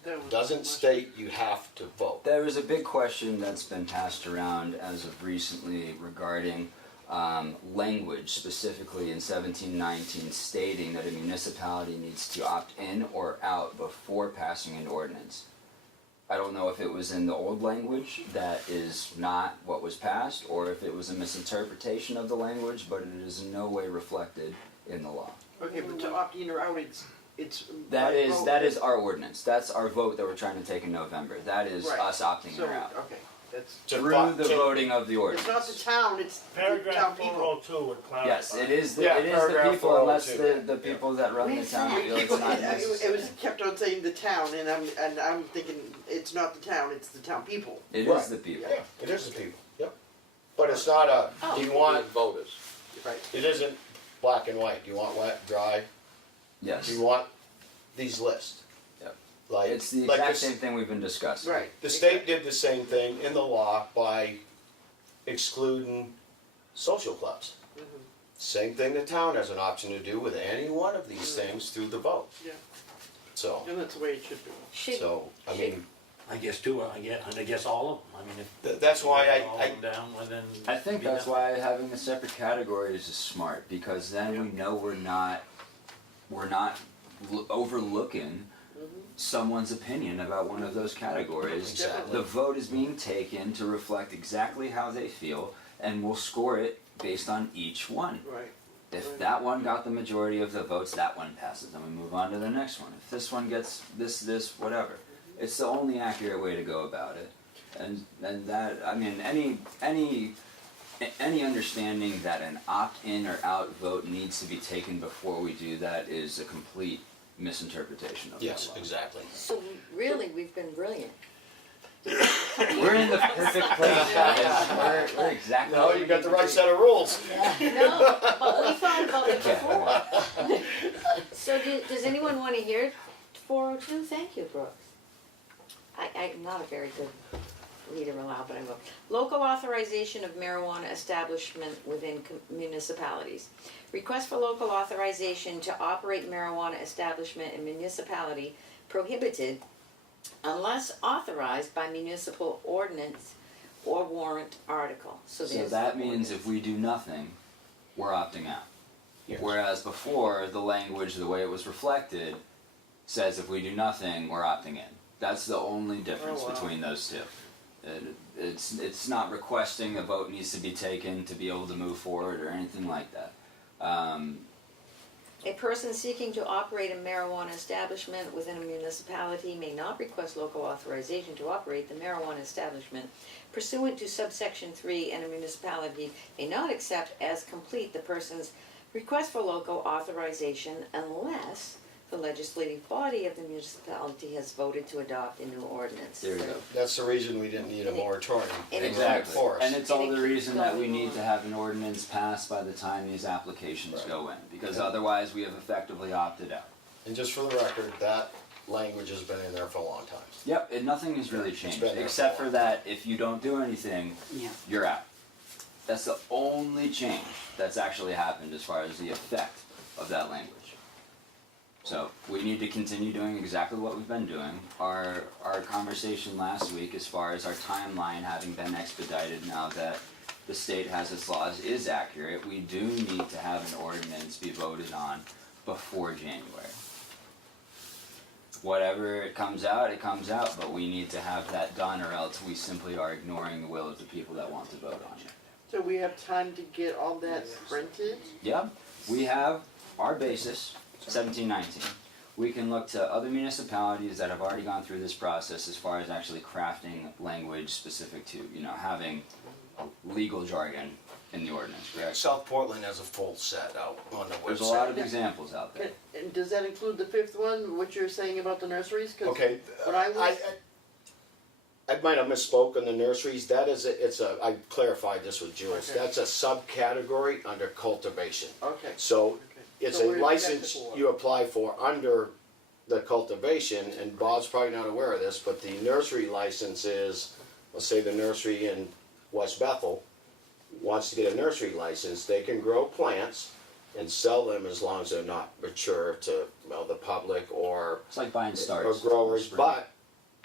That was Doesn't much- state you have to vote. There is a big question that's been passed around as of recently regarding language, specifically in 1719, stating that a municipality needs to opt in or out before passing an ordinance. I don't know if it was in the old language that is not what was passed, or if it was a misinterpretation of the language, but it is in no way reflected in the law. Okay, but to opt in or out, it's. That by is vote. our ordinance. That's our vote that we're trying to take in November. That is Right. us opting in So, or out. okay, that's, To Through fi- the to- voting of the ordinance. it's not the town, it's the town Paragraph people. 402 would clarify. Yes, it is Yeah, it is the paragraph people, unless 402. the people that run the Where's town that? feel it's not It necessary. was kept on saying the town, and I'm thinking, it's not the town, it's the town people. It Right. is the people. Yeah, it is the people, yep. But it's not a, do you want, Voters. Right. it isn't black and white, do you want wet, dry, Yes. do you want these lists? Yep. Like, It's the like exact this- same thing we've been discussing. Right. The state did the same thing in the law by excluding social clubs. Same thing the town has an option to do with any one of these things through the vote. Yeah. So, And that's the way it should be. Should, I mean, I guess two, I guess all of them, I mean, if. that's why all I, of them down, well then. I think be that's nothing. why having the separate categories is smart, because then we know we're not overlooking someone's opinion about one of those categories. Exactly. The vote is being taken to reflect exactly how they feel, and we'll score it based on each one. Right. If that one got the majority of the votes, that one passes, then we move on to the next one. If this one gets this, whatever. It's the only accurate way to go about it. And that, I mean, any understanding that an opt-in or out vote needs to be taken before we do that is a complete misinterpretation of yes, that law. exactly. so really, we've been brilliant. We're in the perfect place, guys. We're exactly. No, where you we got need the to right be. set of rules. No, but we thought about it before. So does anyone wanna hear 402? Thank you, Brooks. I'm not a very good reader aloud, but I will. Local authorization of marijuana establishment within municipalities. Request for local authorization to operate marijuana establishment in municipality prohibited unless authorized by municipal ordinance or warrant article. So So there's that the means if ordinance. we do nothing, we're opting out. Yes. Whereas before, the language, the way it was reflected, says if we do nothing, we're opting in. That's the only difference Oh, wow. between those two. It's not requesting a vote needs to be taken to be able to move forward or anything like that. A person seeking to operate a marijuana establishment within a municipality may not request local authorization to operate the marijuana establishment pursuant to subsection 3, and a municipality may not accept as complete the person's request for local authorization unless the legislative body of the municipality has voted to adopt a new ordinance. There you So- go. That's the reason we didn't need a moratorium. And Exactly, For us. and it's all And it the keeps reason that we going need on. to have an ordinance passed by the time these applications Right. go in, because otherwise we have effectively opted out. And just for the record, that language has been in there for a long time. Yep, and nothing has really It's changed, been there except for a for that if you don't do anything, Yeah. you're out. That's the only change that's actually happened as far as the effect of that language. So we need to continue doing exactly what we've been doing. Our conversation last week as far as our timeline having been expedited now that the state has its laws is accurate. We do need to have an ordinance be voted on before January. Whatever it comes out, but we need to have that done or else we simply are ignoring the will of the people that want to vote on it. So we have time to get all that printed? Yep, we have our basis, 1719. We can look to other municipalities that have already gone through this process as far as actually crafting language specific to, having legal jargon in the ordinance, correct? South Portland has a full set out on the website. There's a lot of examples out there. And does that include the fifth one, what you're saying about the nurseries? 'Cause Okay, when I was, I might have misspoke on the nurseries, that is, I clarified this with Joyce, Okay. that's a subcategory under cultivation. okay. So Okay. it's So a we're license exempted for. you apply for under the cultivation, and Bob's probably not aware of this, but the nursery license is, let's say the nursery in West Bethel wants to get a nursery license, they can grow plants and sell them as long as they're not mature to, the public or It's like buying or starts. growers, Spring. but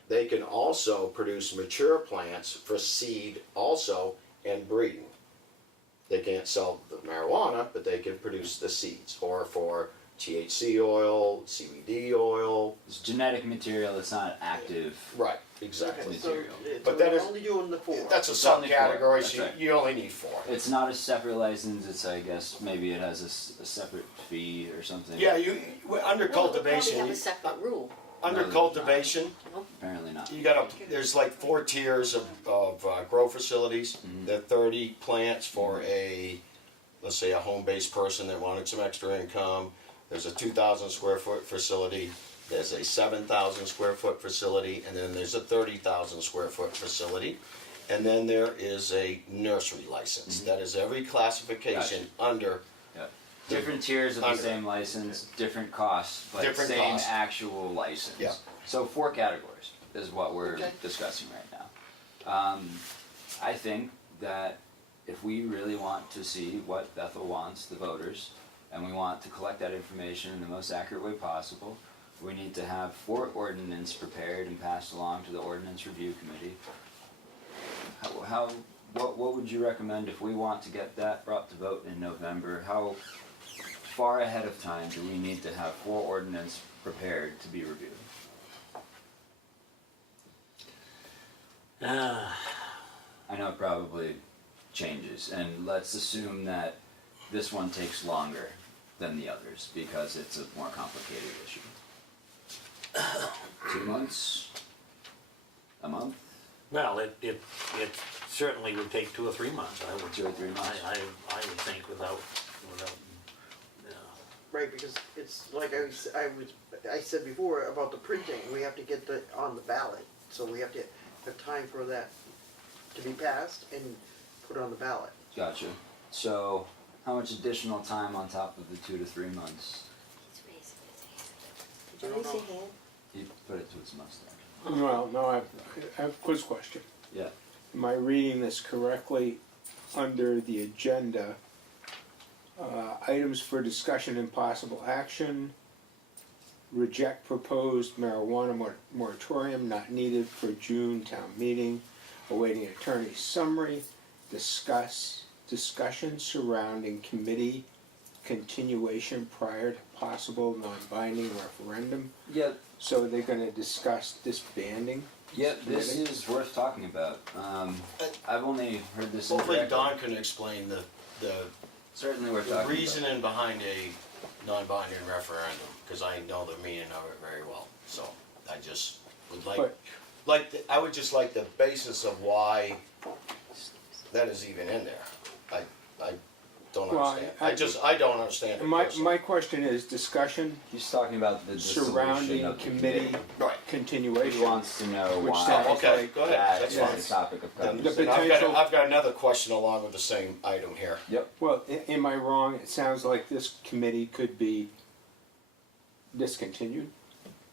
they can also produce mature plants for seed also and breeding. They can't sell the marijuana, but they can produce the seeds, or for THC oil, CBD oil. It's genetic material that's not active. Right, Okay, exactly. so, material. But then we're it's- only doing the four. That's a It's only four, subcategory, that's so right. you only need 4. It's not a separate license, it's, I guess, maybe it has a separate fee or something. Yeah, under Well, we probably have cultivation, a separate rule. under No, cultivation, Apparently not. you got there's like 4 tiers of grow facilities. Mhm. There are 30 plants for let's say a home-based person that wanted some extra income. There's a 2,000 square foot facility. There's a 7,000 square foot facility, and then there's a 30,000 square foot facility. And then there is a nursery license. That is every classification under. Yep. Different tiers of the Under. same license, different costs, but Different same costs. actual license. Yeah. So 4 categories is what we're Okay. discussing right now. I think that if we really want to see what Bethel wants, the voters, and we want to collect that information in the most accurate way possible, we need to have 4 ordinance prepared and passed along to the ordinance review committee. What would you recommend if we want to get that brought to vote in November? How far ahead of time do we need to have 4 ordinance prepared to be reviewed? I know it probably changes, and let's assume that this one takes longer than the others because it's a more complicated issue. 2 months? A month? Well, it certainly would take 2 or 3 months, I would. 2 or 3 months? I would think without, Right, because it's like I said before about the printing, we have to get on the ballot, so we have to have time for that to be passed and put on the ballot. Gotcha. So, how much additional time on top of the 2 to 3 months? Did you raise your hand? He put it to his mustache. Well, no, I have a quiz question. Yeah. Am I reading this correctly? Under the agenda, items for discussion and possible action, reject proposed marijuana moratorium not needed for June town meeting, awaiting attorney summary, discussion surrounding committee continuation prior to possible non-binding referendum. Yep. So they're gonna discuss disbanding? Yep, this committee? is worth talking about. I've only heard this Hopefully indirectly. Don can explain the Certainly worth the talking reasoning behind a non-binding referendum, cause I know the meaning of it very well, so I just would But- I would just like the basis of why that is even in there. I don't Well, understand, I don't understand it My personally. question is discussion He's talking about the dissolution surrounding of the committee Right. He continuation. wants to know Which why. sounds Okay, like go ahead, That that's is fine. the topic of Then conversation. I've got another question along with the same item here. Yep. Well, am I wrong? It sounds like this committee could be discontinued.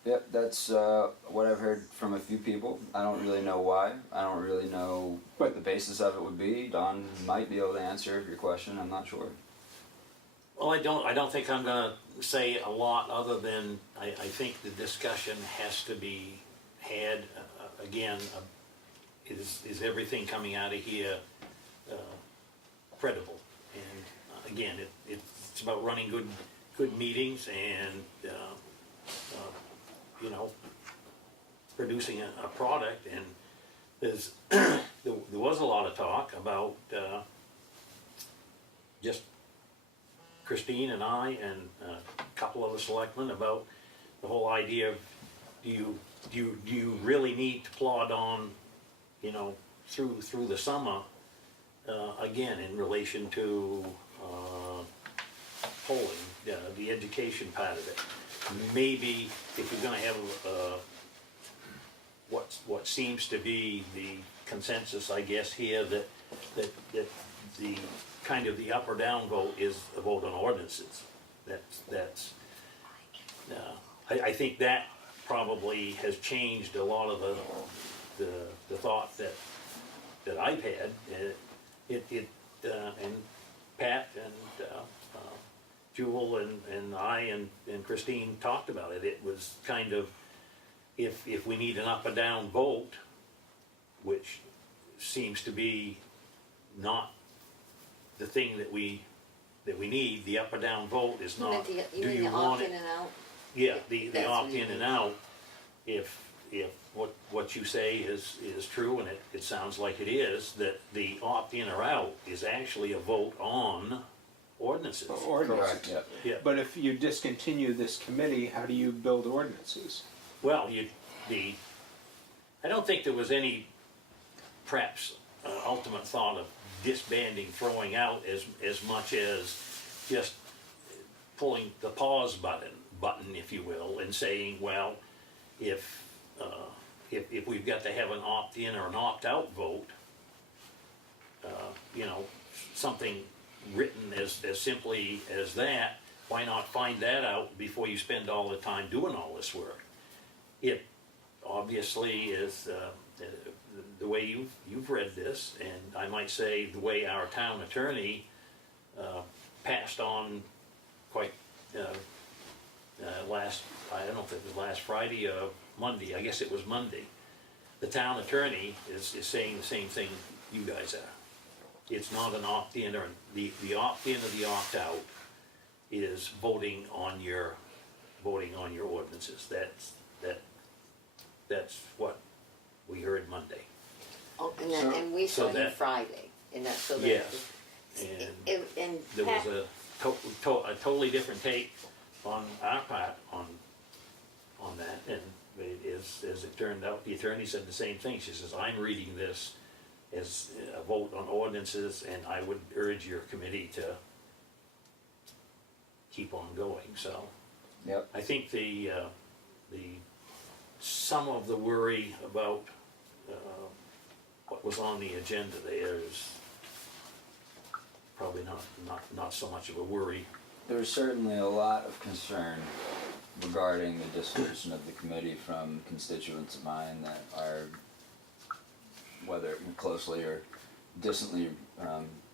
Yep, that's what I've heard from a few people. I don't really know why. I don't really know what the basis of it would be. Don might be able to answer your question. I'm not sure. Well, I don't think I'm gonna say a lot other than I think the discussion has to be had, again, is everything coming out of here credible? And again, it's about running good meetings and, you know, producing a product. And there's, there was a lot of talk about just Christine and I and a couple of the selectmen about the whole idea of do you really need to plod on, you know, through the summer, again, in relation to polling, the education part of it. Maybe if you're gonna have what seems to be the consensus, I guess, here, that the kind of the up or down vote is a vote on ordinances. That's I think that probably has changed a lot of the thought that I've had. And Pat and Jewel and I and Christine talked about it. It was kind of, if we need an up or down vote, which seems to be not the thing that we need, the up or down vote is not, You do mean you the want opt-in it? and out? Yeah, the That's what you opt-in and mean. out, if what you say is true, and it sounds like it is, that the opt-in or out is actually a vote on ordinances. Ordinances. Correct. Yep. Yeah, But if you discontinue this committee, how do you build ordinances? well, I don't think there was any, perhaps, ultimate thought of disbanding, throwing out as much as just pulling the pause button, if you will, and saying, well, if we've got to have an opt-in or an opt-out vote, you know, something written as simply as that, why not find that out before you spend all the time doing all this work? It obviously is, the way you've read this, and I might say the way our town attorney passed on quite last, I don't know if it was last Friday or Monday, I guess it was Monday. The town attorney is saying the same thing you guys are. It's not an opt-in or the opt-in or the opt-out is voting on your ordinances. That's what we heard Monday. Oh, So- and we so saw you that- Friday, and that, so that. Yes. And And there Pat, was a totally different take on our part on that, and as it turned out, the attorney said the same thing. She says, I'm reading this as a vote on ordinances, and I would urge your committee to keep on going, so. Yep. I think some of the worry about what was on the agenda there is probably not so much of a worry. There's certainly a lot of concern regarding the dissolution of the committee from constituents of mine that are, whether closely or distantly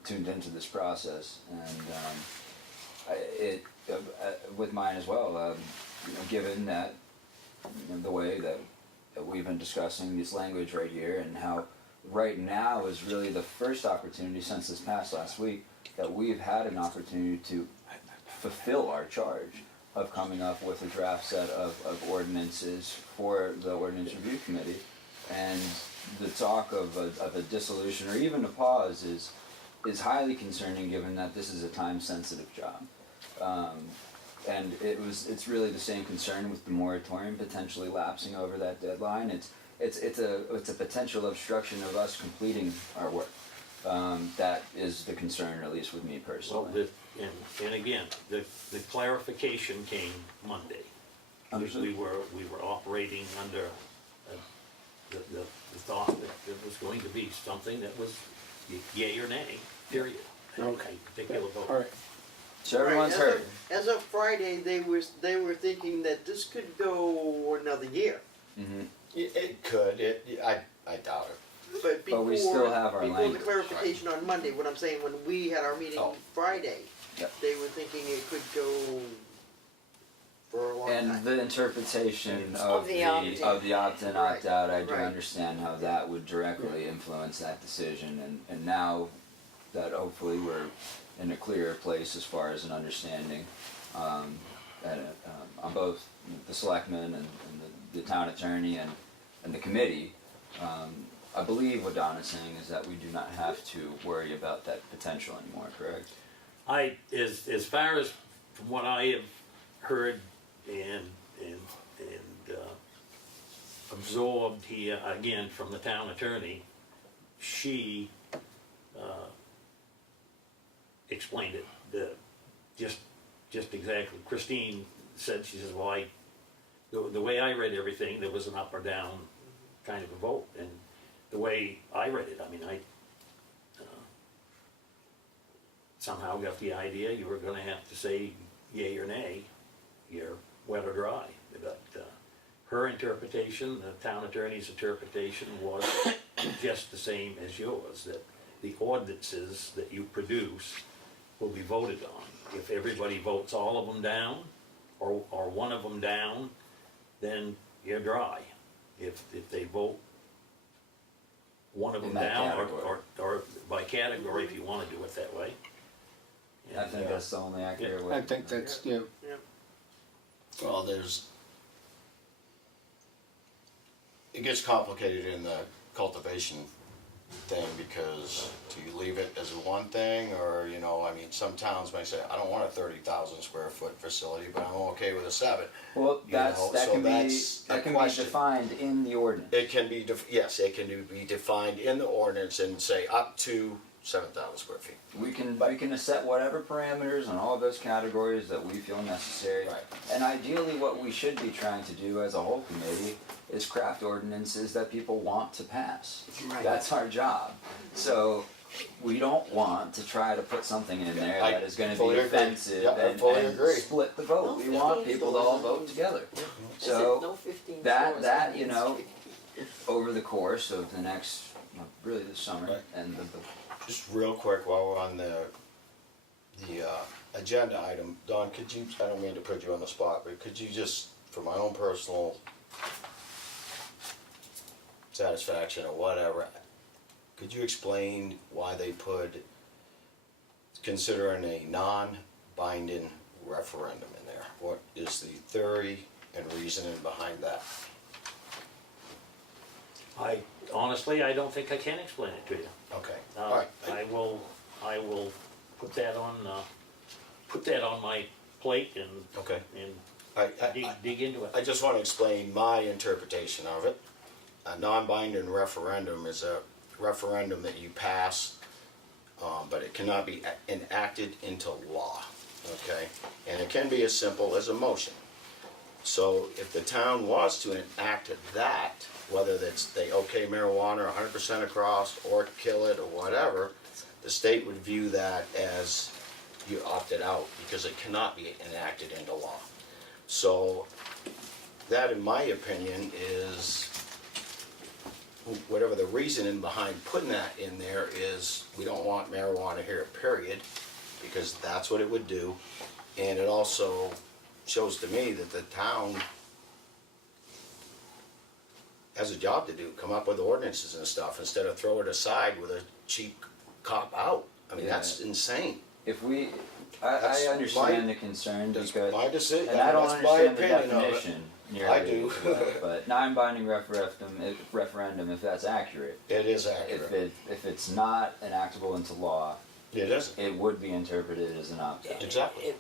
tuned into this process, and with mine as well. You know, given that, you know, the way that we've been discussing this language right here, and how right now is really the first opportunity since this passed last week that we've had an opportunity to fulfill our charge of coming up with a draft set of ordinances for the Ordinance Review Committee. And the talk of a dissolution or even a pause is highly concerning, given that this is a time-sensitive job. and it's really the same concern with the moratorium potentially lapsing over that deadline. It's a potential obstruction of us completing our work. That is the concern, at least with me Well, personally. and again, the clarification came Monday. Understood. We were operating under the thought that there was going to be something that was yay or nay, period. Okay. A particular vote. All right. So everyone's Right, heard. As of Friday, they were thinking that this could go another year. Mm-hmm. It could, I doubt it. But before, But we still have our before language, the clarification on Monday, what I'm saying, when we had our meeting Oh. Friday, Yep. they were thinking it could go for a long And time. the interpretation Of the opt-in. of the opt-in, Right, opt-out, I do right. understand how that would directly influence that decision, and now that hopefully we're in a clearer place as far as an understanding, on both the selectmen and the town attorney and the committee, I believe what Donna's saying is that we do not have to worry about that potential anymore, correct? As far as from what I have heard and absorbed here, again, from the town attorney, she explained it, just exactly. Christine said, she says, well, the way I read everything, there was an up or down kind of a vote, and the way I read it, I mean, I somehow got the idea you were gonna have to say yay or nay, you're wet or dry. But her interpretation, the town attorney's interpretation was just the same as yours, that the ordinances that you produce will be voted on. If everybody votes all of them down, or one of them down, then you're dry. If they vote one of In them that down, category. or by category, if you wanna do it that way. I think that's the only accurate way. I think that's, yeah. Well, it gets complicated in the cultivation thing, because do you leave it as one thing, or, I mean, some towns may say, I don't want a 30,000 square foot facility, but I'm okay with a 7. Well, that so can be that's a question. defined in the ordinance. It can be, yes, it can be defined in the ordinance and say up to 7,000 square feet. We can set whatever parameters on all of those categories that we feel necessary. Right. And ideally, what we should be trying to do as a whole committee is craft ordinances that people want to pass. Right. That's our job. So we don't want to try to put something in there I that is going to fully be agree. offensive Yeah, I and, fully and agree. split the vote. No We want 15 people to all stores. vote together. So So no 15 that stores that on you Main know, Street. over the course of the next, really this summer Right. and the Just real quick, while we're on the agenda item, Don, could you, I don't mean to put you on the spot, but could you just, for my own personal satisfaction or whatever, could you explain why they put considering a non-binding referendum in there? What is the theory and reasoning behind that? Honestly, I don't think I can explain it to you. Okay, all right. I will put that on my plate and Okay. and dig into it. I just want to explain my interpretation of it. A non-binding referendum is a referendum that you pass, but it cannot be enacted into law, okay? And it can be as simple as a motion. So if the town was to enact that, whether that's they okay marijuana 100% across or kill it or whatever, the state would view that as you opted out because it cannot be enacted into law. So that, in my opinion, is whatever the reasoning behind putting that in there is, we don't want marijuana here, period, because that's what it would do. And it also shows to me that the town has a job to do, come up with ordinances and stuff, instead of throw it aside with a cheap cop out. I mean, that's insane. If we, That's I understand my- the concern That's because, my decision, and I don't that's my understand the opinion of it. definition nearly I do. as well, but non-binding referendum, if that's accurate, It is accurate. if it's not enactable into law, It isn't, it would be interpreted as an opt-out. exactly.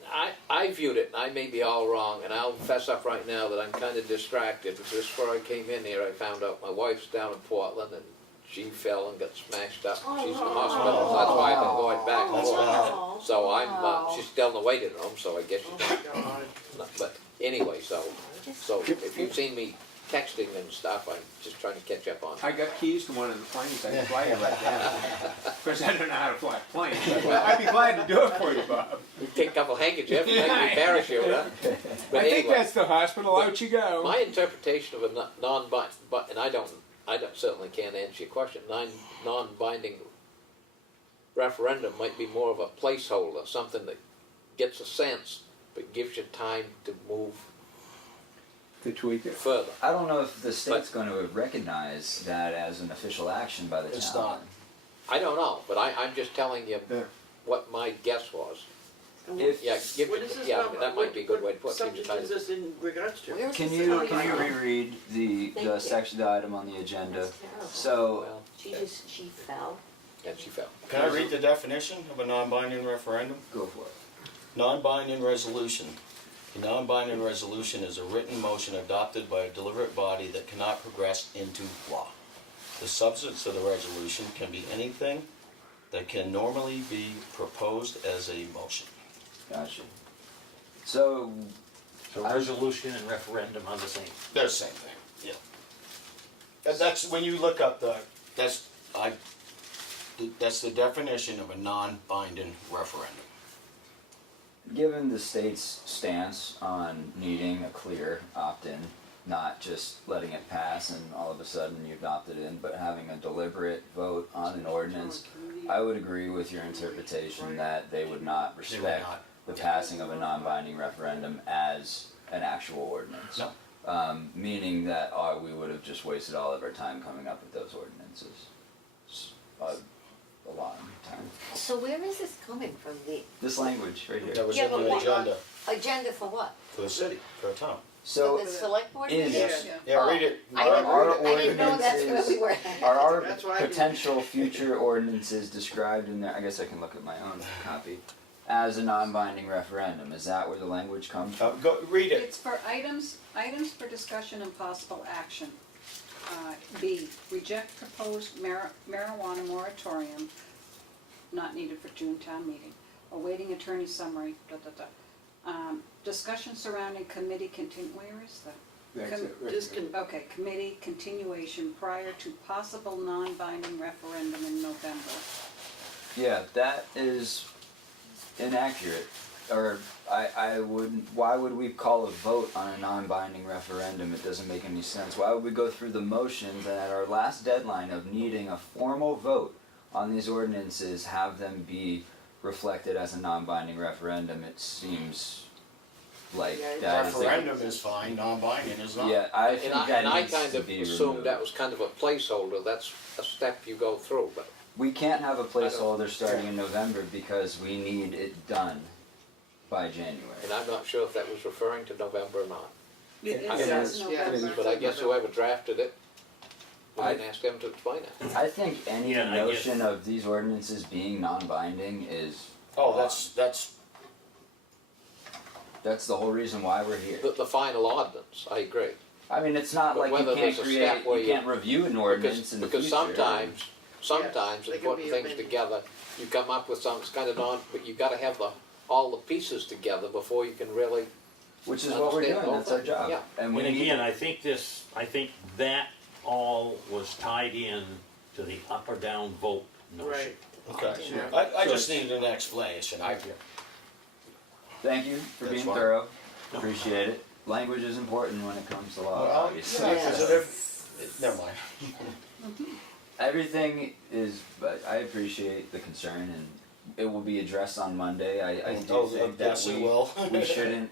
I viewed it, and I may be all wrong, and I'll fess up right now that I'm kind of distracted, because just before I came in here, I found out my wife's down in Portland, and she fell and got smashed up, and she's in the hospital, so that's why I've been going back and That's forth. bad. So she's still in the waiting room, so I guess she's not, but anyway, so if you've seen me texting and stuff, I'm just trying to catch up on it. I got keys to one of the planes, I can fly it right now. Of course, I don't know how to fly a plane, but I'd be glad to do it for you, Bob. You take a couple handkerchiefs, make me parachute, huh? But I think anyway. that's the hospital, out you go. My interpretation of a non-binding, and I don't certainly can't answer your question. Non-binding referendum might be more of a placeholder, something that gets a sense, but gives you time to move To tweak it. further. I don't know if the state's going to recognize that as an official action by the town. It's not. I don't know, but I'm just telling you Yeah. what my guess was. If Yeah, give What me, is this yeah, about? that might be a good way to put it. Subject is this in regards to? Where's Can this you coming can you from? reread the Thank you. section, the item on the agenda? That's terrible. So Well, She fell. and she fell. Can I read the definition of a non-binding referendum? go for it. Non-binding resolution. A non-binding resolution is a written motion adopted by a deliberate body that cannot progress into law. The substance of the resolution can be anything that can normally be proposed as a motion. Gotcha. So So resolution and referendum are the same. They're the same thing, yeah. And that's, when you look up that's the definition of a non-binding referendum. given the state's stance on needing a clear opt-in, not just letting it pass and all of a sudden you adopt it in, but having a deliberate vote on an ordinance, I would agree with your interpretation that they would not respect not. the passing of a non-binding referendum as an actual ordinance. No. Meaning that we would have just wasted all of our time coming up with those ordinances. A lot of time. So where is this coming from? The This language right here. That was Yeah, in but the what- agenda agenda for what? for the city, for a town. So For the select board is- meeting? Yes. Yeah. Yeah, read it. I didn't, Our I didn't know that's where we were. are our That's why I didn't- potential future ordinances described in there, I guess I can look at my own copy, as a non-binding referendum? Is that where the language comes from? Go, read it. It's for items for discussion and possible action. B, reject proposed marijuana moratorium, not needed for June town meeting. Awaiting attorney summary, discussion surrounding committee where is that? That's it, right Just there. Okay, committee continuation prior to possible non-binding referendum in November. Yeah, that is inaccurate. Or I wouldn't, why would we call a vote on a non-binding referendum? It doesn't make any sense. Why would we go through the motions and at our last deadline of needing a formal vote on these ordinances have them be reflected as a non-binding referendum? It seems like Yeah, that is. Referendum is fine, non-binding is not. Yeah, I think that And I needs kind to of be assumed removed. that was kind of a placeholder, that's a step you go through, but We can't have a placeholder starting in November because we need it done by January. and I'm not sure if that was referring to November or not. It I says guess, yeah, November. But I guess whoever drafted it, we I- can ask them to explain it. I think any Yeah, I notion guess- of these ordinances being non-binding is, Oh, that's, that's the whole reason why we're here. The final ordinance, I agree. I mean, it's not But like you whether can't there's a step create, where you you- can't review an ordinance in the future. Because sometimes they in can putting be things amended. together, you come up with some kind of but you gotta have all the pieces together before you can really, Which is what we're doing, understand that's our both. job. Yeah. And we And need, again, I think that all was tied in to the up or down vote notion. Right. okay. Yeah. I just needed an explanation. thank you for That's being fine. thorough, appreciate it. Language is important when it comes to law, Well, obviously. yeah, Yeah. 'cause never mind. Everything is, but I appreciate the concern and it will be addressed on Monday. I do Oh, think that yes, it will. we shouldn't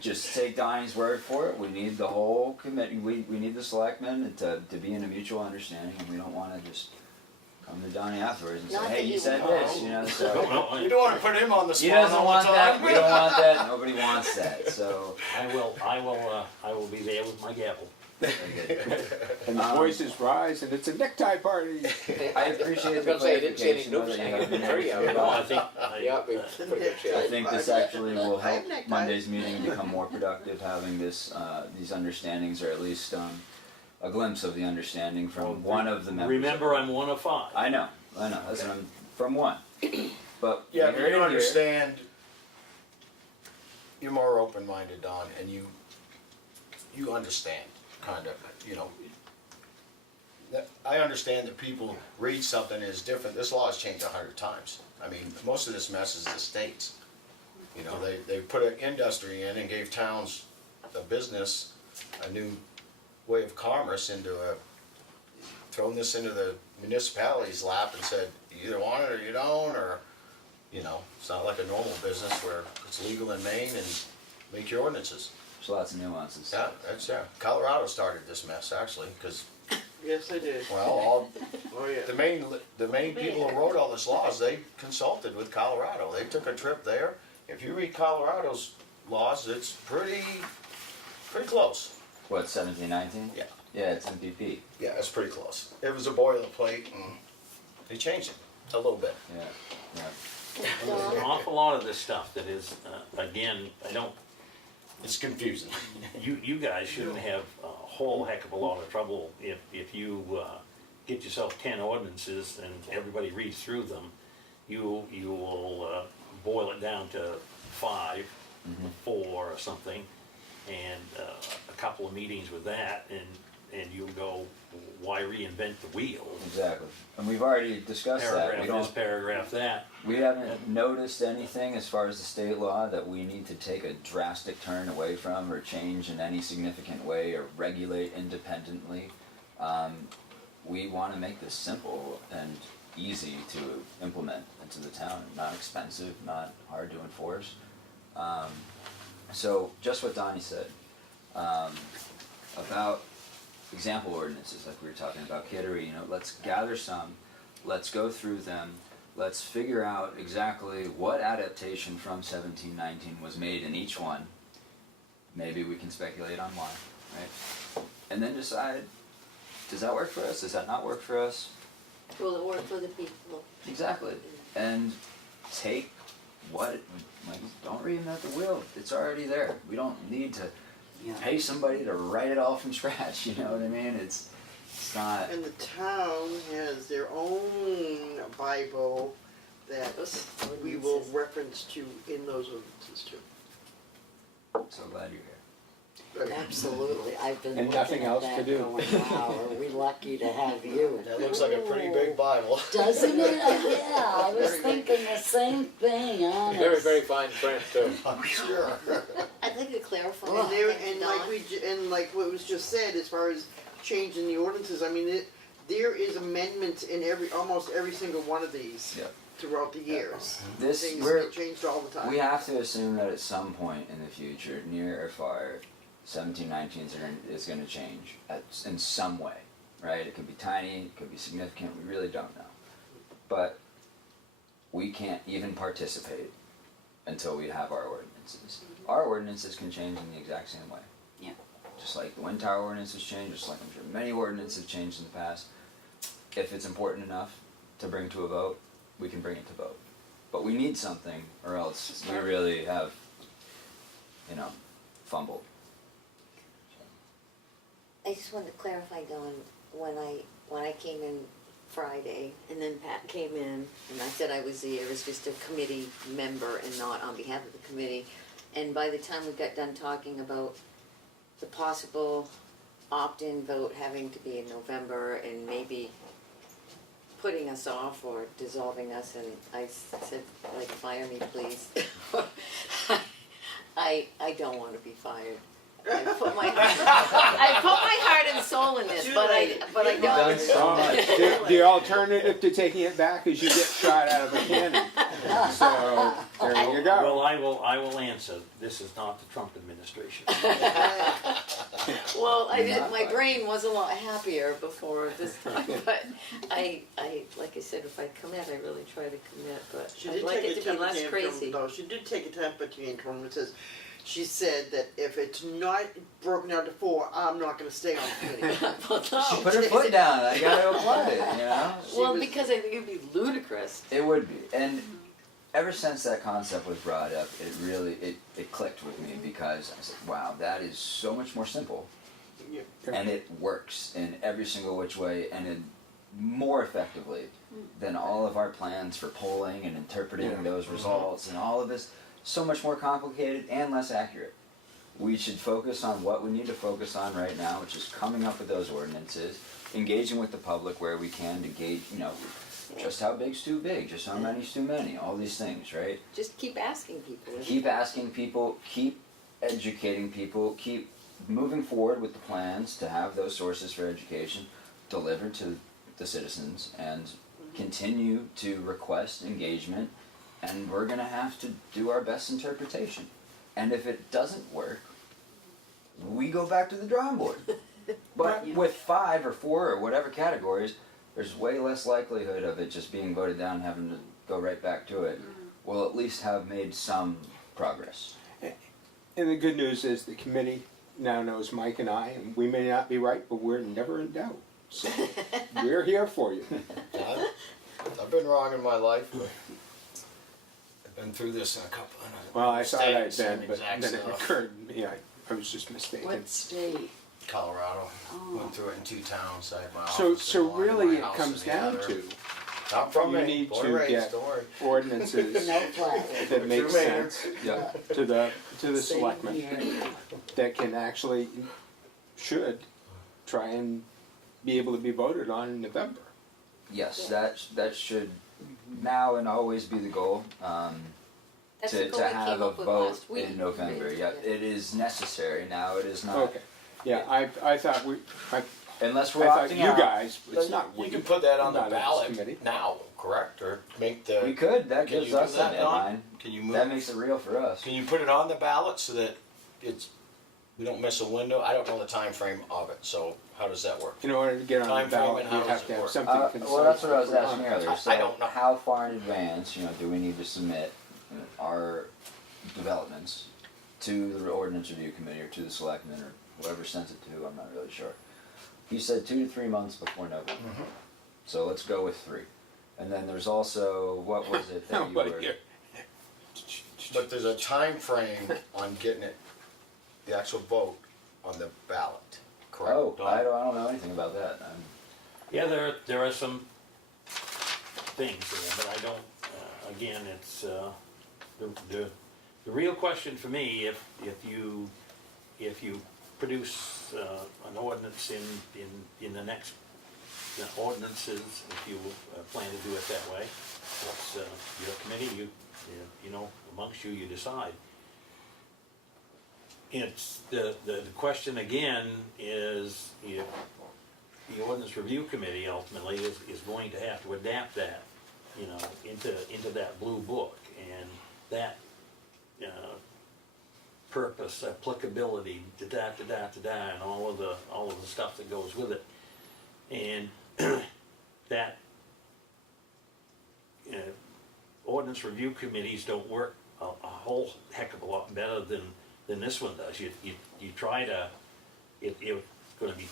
just take Donnie's word for it. We need the whole committee, we need the selectmen to be in a mutual understanding and we don't wanna just come to Donnie afterwards and say, Not hey, that you you said would. this, you know, so. No, You don't wanna put him on the He spot doesn't all want the that, time. we don't want that, nobody wants that, so. I will be there with my gavel. Very good. And the voices rise, and it's a necktie party. I appreciate the gonna say, I didn't see any clarification, though, noobs that you hanging have in the been tree able to out No, give I us. think, Yeah, we pretty good I shape. think this actually will I have help neckties. Monday's meeting become more productive, having this, these understandings, or at least, a glimpse of the understanding from one of the members. remember, I'm one of 5. I know, that's what I'm, from one. But Yeah, we but heard you it here. understand, you're more open-minded, Don, and you understand, kind of, you know. I understand that people read something is different, this law has changed 100 times. I mean, most of this mess is the states. You know, they put an industry in and gave towns a business, a new way of commerce thrown this into the municipality's lap and said, you either want it or you don't, or, you know, it's not like a normal business where it's legal in Maine and make your ordinances. There's lots of nuances. Yeah, Colorado started this mess, actually, because, Yes, I did. well, Oh, yeah. the main people who wrote all these laws, they consulted with Colorado. They took a trip there. If you read Colorado's laws, it's pretty close. What, 17, 19? Yeah. Yeah, it's MPP. Yeah, it's pretty close. It was a boilerplate, and they changed it a little bit. Yeah, yeah. There's an awful lot of this stuff that is, again, I don't, It's confusing. you guys shouldn't have a whole heck of a lot of trouble if you get yourself 10 ordinances and everybody reads through them. You will boil it down to 5, 4 or something, and a couple of meetings with that, and you'll go, why reinvent the wheel? Exactly. And we've already discussed that. We Paragraph this, don't, paragraph that. we haven't noticed anything as far as the state law that we need to take a drastic turn away from or change in any significant way or regulate independently. We want to make this simple and easy to implement into the town, not expensive, not hard to enforce. So just what Donnie said about example ordinances, like we were talking about Kittery, you know, let's gather some, let's go through them, let's figure out exactly what adaptation from 1719 was made in each one. Maybe we can speculate on why, right? And then decide, does that work for us? Does that not work for us? Will it work for the people? Exactly. And take what, like, don't reinvent the wheel. It's already there. We don't need to Yeah. pay somebody to write it all from scratch, you know what I mean? It's not, And the town has their own Bible that we will Ordinances. reference to in those ordinances too. so glad you're here. Absolutely, I've been And looking nothing at else that to do. going, wow, are we lucky to have you? That looks like a pretty big Bible. Doesn't it? Yeah, I was thinking the same thing, honest. Very, very fine print too. I'm sure. I'd like to clarify. And one there, thing, and Don. like what was just said, as far as changing the ordinances, I mean, there is amendments in almost every single one of these Yep. throughout the years. This, Things we're, get changed all the time. we have to assume that at some point in the future, near or far, 1719 is going to change in some way, right? It could be tiny, it could be significant, we really don't know. But we can't even participate until we have our ordinances. Our ordinances can change in the exact same way. Yeah. Just like the wind tower ordinance has changed, just like I'm sure many ordinances have changed in the past. If it's important enough to bring to a vote, we can bring it to vote. But we need something, or else we really have, you know, fumbled. I just wanted to clarify, Dawn, when I came in Friday, and then Pat came in, and I said I was just a committee member and not on behalf of the committee. And by the time we got done talking about the possible opt-in vote having to be in November and maybe putting us off or dissolving us, and I said, like, fire me, please. I don't want to be fired. I put my heart and soul in this, but I Done so don't. much. The alternative to taking it back is you get shot out of a cannon. So, there you go. Well, I will answer, this is not the Trump administration. Well, my brain was a lot happier before this time, but I like I said, if I commit, I really try to commit, but She I'd did like take it a to be less tantrum, crazy. though. She did take a temper tantrum. It says, she said that if it's not broken down to 4, I'm not gonna stay on the committee. Well, no. She put her foot down, I gotta apply it, you know? Well, was- because I think it'd be ludicrous. It would be, and ever since that concept was brought up, it really, it clicked with me because I said, wow, that is so much more simple. Yeah. And it works in every single which way and in more effectively than all of our plans for polling and interpreting Yeah. those results and all of this. So much more complicated and less accurate. We should focus on what we need to focus on right now, which is coming up with those ordinances, engaging with the public where we can to gauge, you know, just how big's too big, just how many's too many, all these things, right? Just keep asking people. Keep asking people, keep educating people, keep moving forward with the plans to have those sources for education delivered to the citizens and continue to request engagement, and we're gonna have to do our best interpretation. And if it doesn't work, we go back to the drawing board. But with 5 or 4 or whatever categories, there's way less likelihood of it just being voted down and having to go right back to it. We'll at least have made some progress. And the good news is the committee now knows Mike and I, and we may not be right, but we're never in doubt. So we're here for you. I've been wrong in my life, but I've been through this in a couple of Well, I thought I'd same been, but exact then it stuff. occurred to me, I was just mistaken. What state? Colorado. Oh. Went through it in 2 towns. I had my So, office so in one, really my it house comes in the down other. to Not from you me. need Born to and raised, get don't worry. ordinances No flag. that make True man. sense Yeah. to the Same selectmen here. that can actually, should try and be able to be voted on in November. Yes, that should now and always be the goal. That's the To goal we have came a up with vote last week. in November. Yeah, it is necessary now. It is not. Okay, yeah, I thought Unless I we're thought opting you out. guys, it's not You we. can put that on the not us ballot committee. now, correct? Or make the. We could. That Can gives you do us a that, Don? deadline. Can you move? That makes it real for us. Can you put it on the ballot so that it's, we don't miss a window? I don't know the time frame of it, so how does that work? In order to get on Time the frame ballot, and you how have does to it have work? something concise. Well, that's what I was to put asking on. earlier. So I don't know. how far in advance, do we need to submit our developments to the ordinance review committee or to the selectmen or whoever sent it to? I'm not really sure. He said 2 to 3 months before November. Mm-hmm. So let's go with 3. And then there's also, what was it that you Nobody were? here. But there's a time frame on getting it, the actual vote on the ballot, correct? Oh, Don? I don't know anything about that. Yeah, there are some things there, but I don't, again, it's, the real question for me, if you produce an ordinance in the next ordinances, if you plan to do it that way, it's your committee, you know, amongst you decide. It's, the question again is, if the ordinance review committee ultimately is going to have to adapt that, into that blue book, and that purpose, applicability, and all of the stuff that goes with it. And that ordinance review committees don't work a whole heck of a lot better than this one does. You try to, it's gonna be,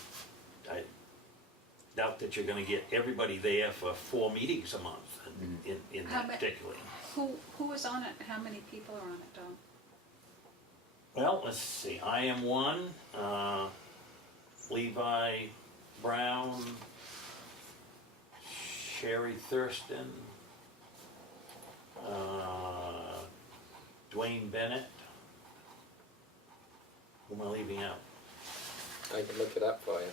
I doubt that you're gonna get everybody there for 4 meetings a month in How that ma- particularly. Who is on it? How many people are on it, Don? Well, let's see, I am one, Levi Brown, Sherry Thurston, Dwayne Bennett. Who am I leaving out? I can look it up for you.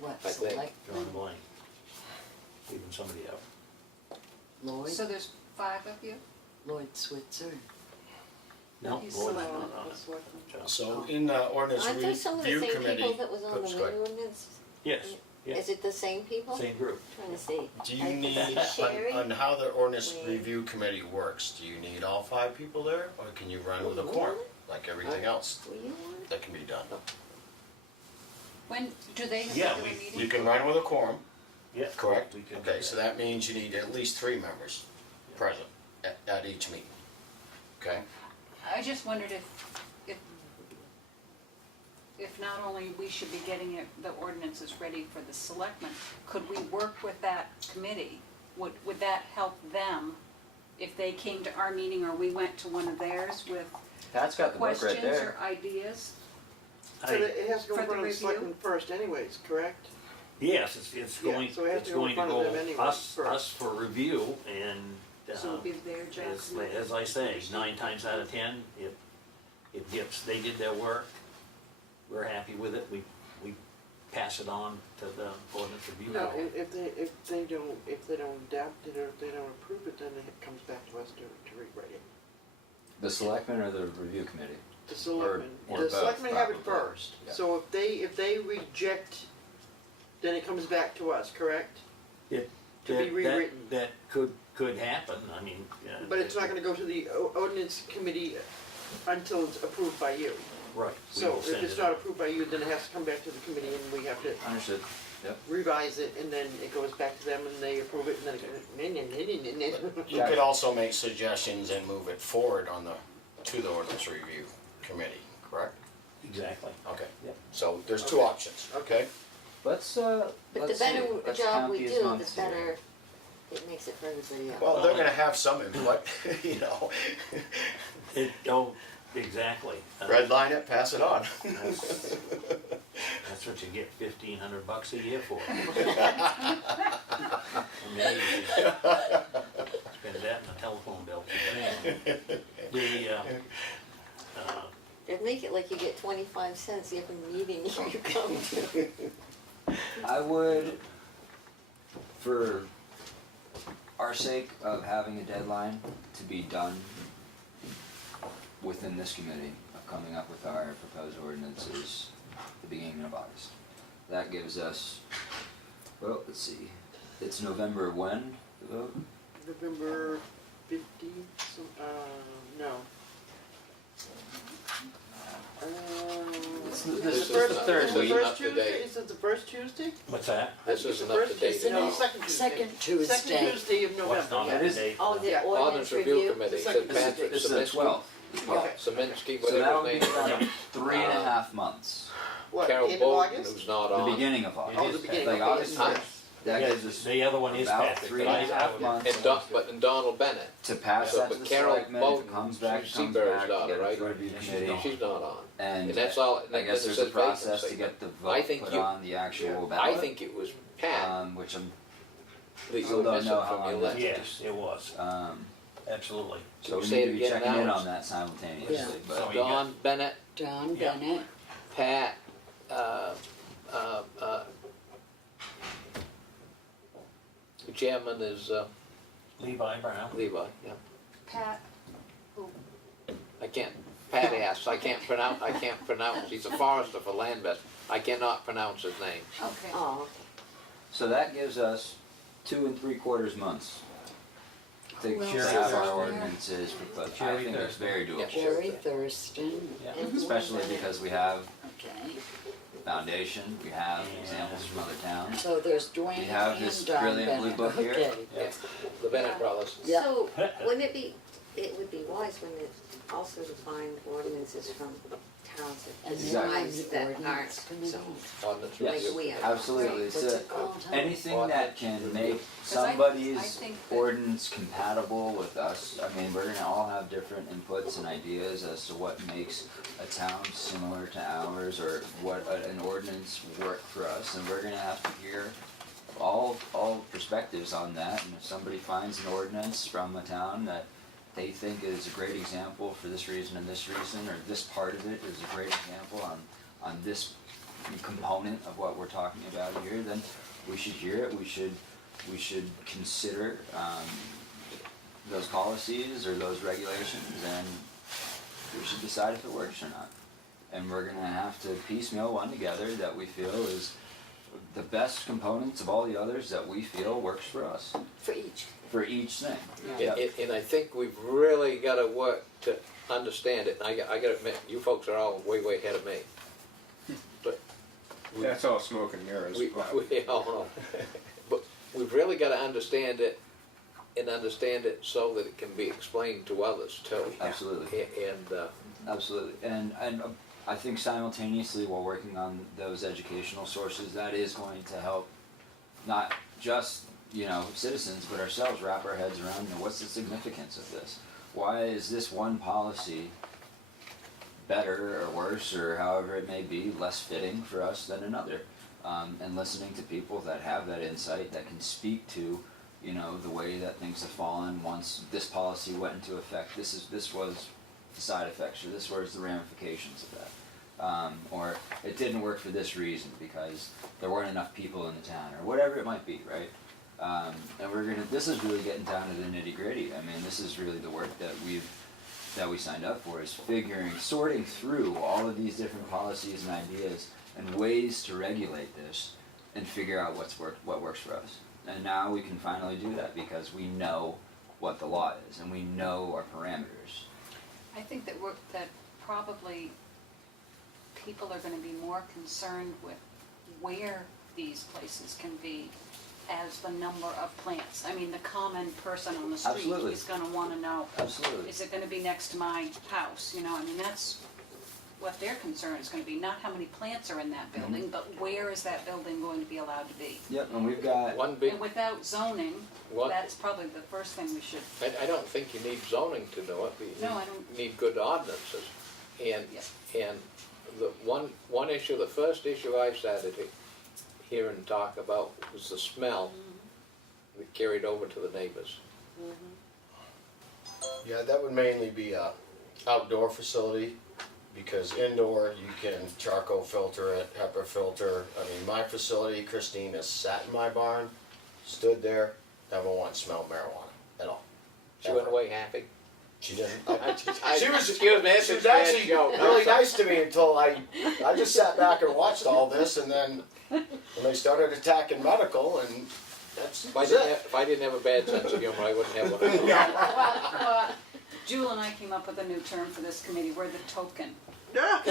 What, I think. Drawing selectmen, a blank. Leaving somebody out. Lloyd, So there's 5 of you? Lloyd Switzer? No, He's Lloyd's selectman. not on it. So in the ordinance Aren't those review some of the same committee. people that was on Oops, the go main ahead. ordinance? Yes, yes, Is it the same people? same group. Trying to see. Do you I can need, see Sherry. on how the ordinance Wayne. review committee works, do you need all 5 people there? Or can you run with a quorum, like everything else Were you on it? that can be done? When, do they have Yeah, regular we- meetings? You can run with a quorum, Yeah. correct? We can do Okay, that. so that means you need at least 3 members present at each meeting, okay? I just wondered if not only we should be getting the ordinances ready for the selectmen, could we work with that committee? Would that help them if they came to our meeting or we went to one of theirs with Pat's got the book right questions there. or ideas? So it has to go For in the front of the review? selectmen first anyways, correct? Yes, it's Yeah, going, so it has it's to go in going to front of go them anyway us first. for review, and, So it'll be their job as, to make as I say, decisions. 9 times out of 10, it gets, they did their work, we're happy with it, we pass it on to the ordinance review. No, board. if they don't adapt it or if they don't approve it, then it comes back to us to rewrite it. The selectmen or the review committee? The selectmen, or the both, selectmen have it probably. first, Yeah. so if they reject, then it comes back to us, correct? It, To be that- rewritten. That could happen, I mean. But it's not gonna go to the ordinance committee until it's approved by you. Right. we So will if send it's it not out. approved by you, then it has to come back to the committee and we have to Understood. Yep. revise it and then it goes back to them and they approve it and then it goes. You could also make suggestions and move it forward to the ordinance review committee, correct? Exactly. Okay. Yep. So there's two Okay. options, okay? Let's But the let's better see. Let's job count we these do, the months here. better it makes it for everybody else. Well, they're gonna have some input, you know. Exactly. Red line it, pass it on. That's what you get $1,500 a year for. Amazing. Spend that in a telephone bill. They'd make it like you get 25 cents every meeting you come to. I would, for our sake of having a deadline to be done within this committee of coming up with our proposed ordinances at the beginning of August. That gives us, well, let's see, it's November when, the vote? November 15th, no. It's Is this it is the the first- third is it the week. first Up to Tuesday? date. Is it the first Tuesday? What's that? This It's isn't the up to first date. Tuesday. No, No, second Tuesday. second Tuesday. Second Tuesday of What's not November. That up to is- date? Oh, the Yeah. ordinance Review review? committee, Second said Tuesday. Patrick This is the Saminsky. 12th. Okay. Saminsky, So whatever that'll his be name about is. 3.5 months. What, Carol end of Bolton, August? who's not The on. beginning of August. Oh, the beginning, Like okay, August yes. 1st. That Yeah, gives us the other one is about Patrick. three but I- and a I half would- months. And Donald Bennett. to pass Yeah, that but to the Carol selectmen, Bolton, it comes back, she's comes Seabury's back, daughter, you get right? it to review Yeah, she's committee. not. She's not on. And And that's all, I guess it there's says a process vacancy. to get the I vote think put you- on the actual I ballot. think it was Pat Which I'm, that you still were don't missing know how from your long list. that Yes, it was, absolutely. so we Say need it to be again checking in now. on that simultaneously, Yeah. but. So you Don Bennett, Don Yeah. Bennett, Pat, the chairman is Levi Brown. Levi, yeah. Pat, who, I can't, Pat asks, I can't pronounce, he's a forester for Lambeth. I cannot pronounce his name. okay. Oh, So that gives us 2 3/4 months to Who else have is our on there? ordinances proposed. I Jerry think it's Thurston. very doable, Jerry Thurston, Yeah. and especially because we have okay. foundation, we have examples from other towns. So there's Dwayne We have and this Don brilliant blue Bennett, book here. okay. Yeah, the Bennett brothers. Yeah. So, wouldn't it would be wise, wouldn't it, also to find ordinances from towns And and then Exactly. tribes the that aren't, ordinance committee. so, Ordinance Yes, review. we are. absolutely, it's What's it called, huh? anything that can make I somebody's think that- ordinance compatible with us. I mean, we're gonna all have different inputs and ideas as to what makes a town similar to ours, or what an ordinance work for us, and we're gonna have to hear all perspectives on that. And if somebody finds an ordinance from a town that they think is a great example for this reason and this reason, or this part of it is a great example on this component of what we're talking about here, then we should hear it, we should consider those policies or those regulations, and we should decide if it works or not. And we're gonna have to piecemeal one together that we feel is the best components of all the others that we feel works for us, for each. for each thing. And I think we've really gotta work to understand it, and I gotta admit, you folks are all way ahead of me. But That's all smoke and mirrors. we all know. But we've really gotta understand it and understand it so that it can be explained to others too. Absolutely. And, Absolutely, and I think simultaneously while working on those educational sources, that is going to help not just, citizens, but ourselves wrap our heads around, what's the significance of this? Why is this one policy better or worse, or however it may be, less fitting for us than another? And listening to people that have that insight, that can speak to, the way that things have fallen once this policy went into effect. This was the side effects, or this was the ramifications of that. Or it didn't work for this reason because there weren't enough people in the town, or whatever it might be, right? And this is really getting down to the nitty gritty. I mean, this is really the work that we signed up for, is sorting through all of these different policies and ideas and ways to regulate this and figure out what works for us. And now we can finally do that because we know what the law is and we know our parameters. I think that probably people are gonna be more concerned with where these places can be as the number of plants. I mean, the common person on the street Absolutely. is gonna wanna know, Absolutely. is it gonna be next to my house, I mean, that's what their concern is gonna be, not how many plants are in that building, but where is that building going to be allowed to be? Yep, and we've got, one big, And without zoning, What- that's probably the first thing we should, I don't think you need zoning to know it. You No, I don't. need good ordinances. And, Yeah. and the one issue, the first issue I started hearing talk about was the smell that carried over to the neighbors. Yeah, that would mainly be a outdoor facility, because indoor, you can charcoal filter it, HEPA filter. I mean, my facility, Christine has sat in my barn, stood there, never once smelled marijuana at all. She went Ever. away happy. She didn't. She was, excuse me, She was actually really nice to me until I just sat back and watched all this, and then when they started attacking medical, and that's If I it. didn't have a bad sense of humor, I wouldn't have one. well, Jewel and I came up with a new term for this committee, we're the token. But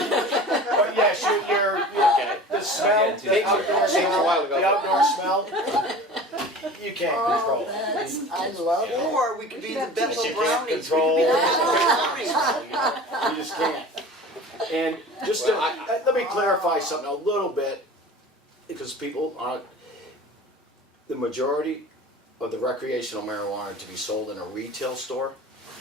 yes, you're Okay. the smell, Takes the outdoor takes a while smell, to go. the outdoor smell, you can't control. I love it. Or we could be the Bethel You can't brownies. We control. could be the Bethel brownies. You just can't. And just to, let me clarify something a little bit, because people aren't, the majority of the recreational marijuana to be sold in a retail store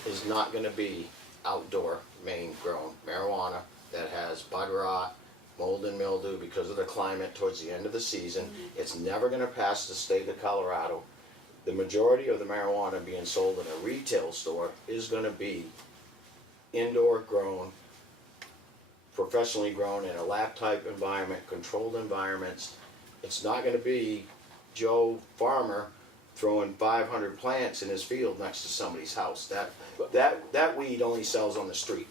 is not gonna be outdoor Maine grown marijuana that has bud rot, mold and mildew because of the climate towards the end of the season. It's never gonna pass the state of Colorado. The majority of the marijuana being sold in a retail store is gonna be indoor grown, professionally grown in a lab type environment, controlled environments. It's not gonna be Joe Farmer throwing 500 plants in his field next to somebody's house. That weed only sells on the street.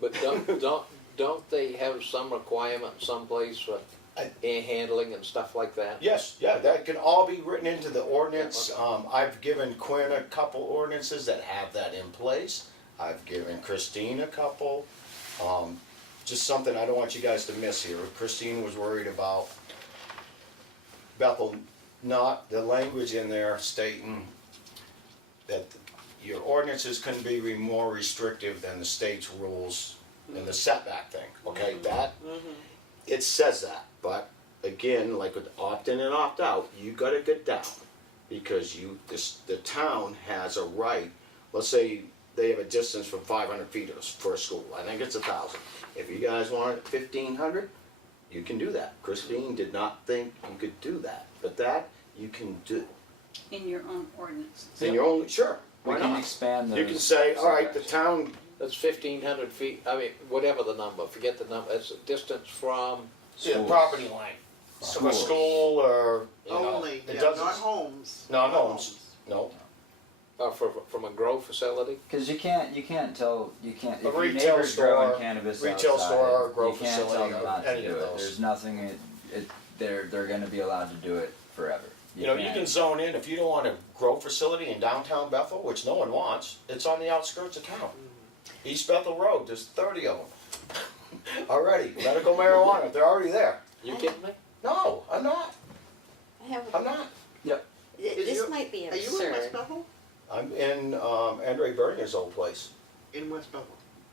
But don't they have some requirement someplace for I- air handling and stuff like that? Yes, yeah, that can all be written into the ordinance. I've given Quinn a couple ordinances that have that in place. I've given Christine a couple. Just something I don't want you guys to miss here. Christine was worried about Bethel, not the language in there stating that your ordinances can be more restrictive than the state's rules in the setback thing, okay? That, it says that, but again, like with opt-in and opt-out, you gotta get down, because the town has a right, let's say they have a distance from 500 feet for a school, I think it's 1,000. If you guys want it 1,500, you can do that. Christine did not think you could do that, but that you can do. In your own ordinance. In your own, sure, we why can not? expand those. You can say, all right, the town, That's 1,500 feet, I mean, whatever the number, forget the number, that's a distance from, Schools. property line, a Schools. school or, you know. Only, it yeah, doesn't- not homes. Not homes, no. from a grow facility. Because you can't tell, if A your retail neighbor's store, growing cannabis retail outside, store or grow you can't tell facility them or not to any do of it. those. There's nothing, they're gonna be allowed to do it forever. You know, you can zone in, if you don't want a grow facility in downtown Bethel, which no one wants, it's on the outskirts of town. East Bethel Road, there's 30 of them. Already, medical marijuana, they're already there. You kidding me? No, I'm not, I have, I'm not. this you- might be Are you in West absurd. Bethel? I'm in, Andre Berninger's old place. In West Bethel.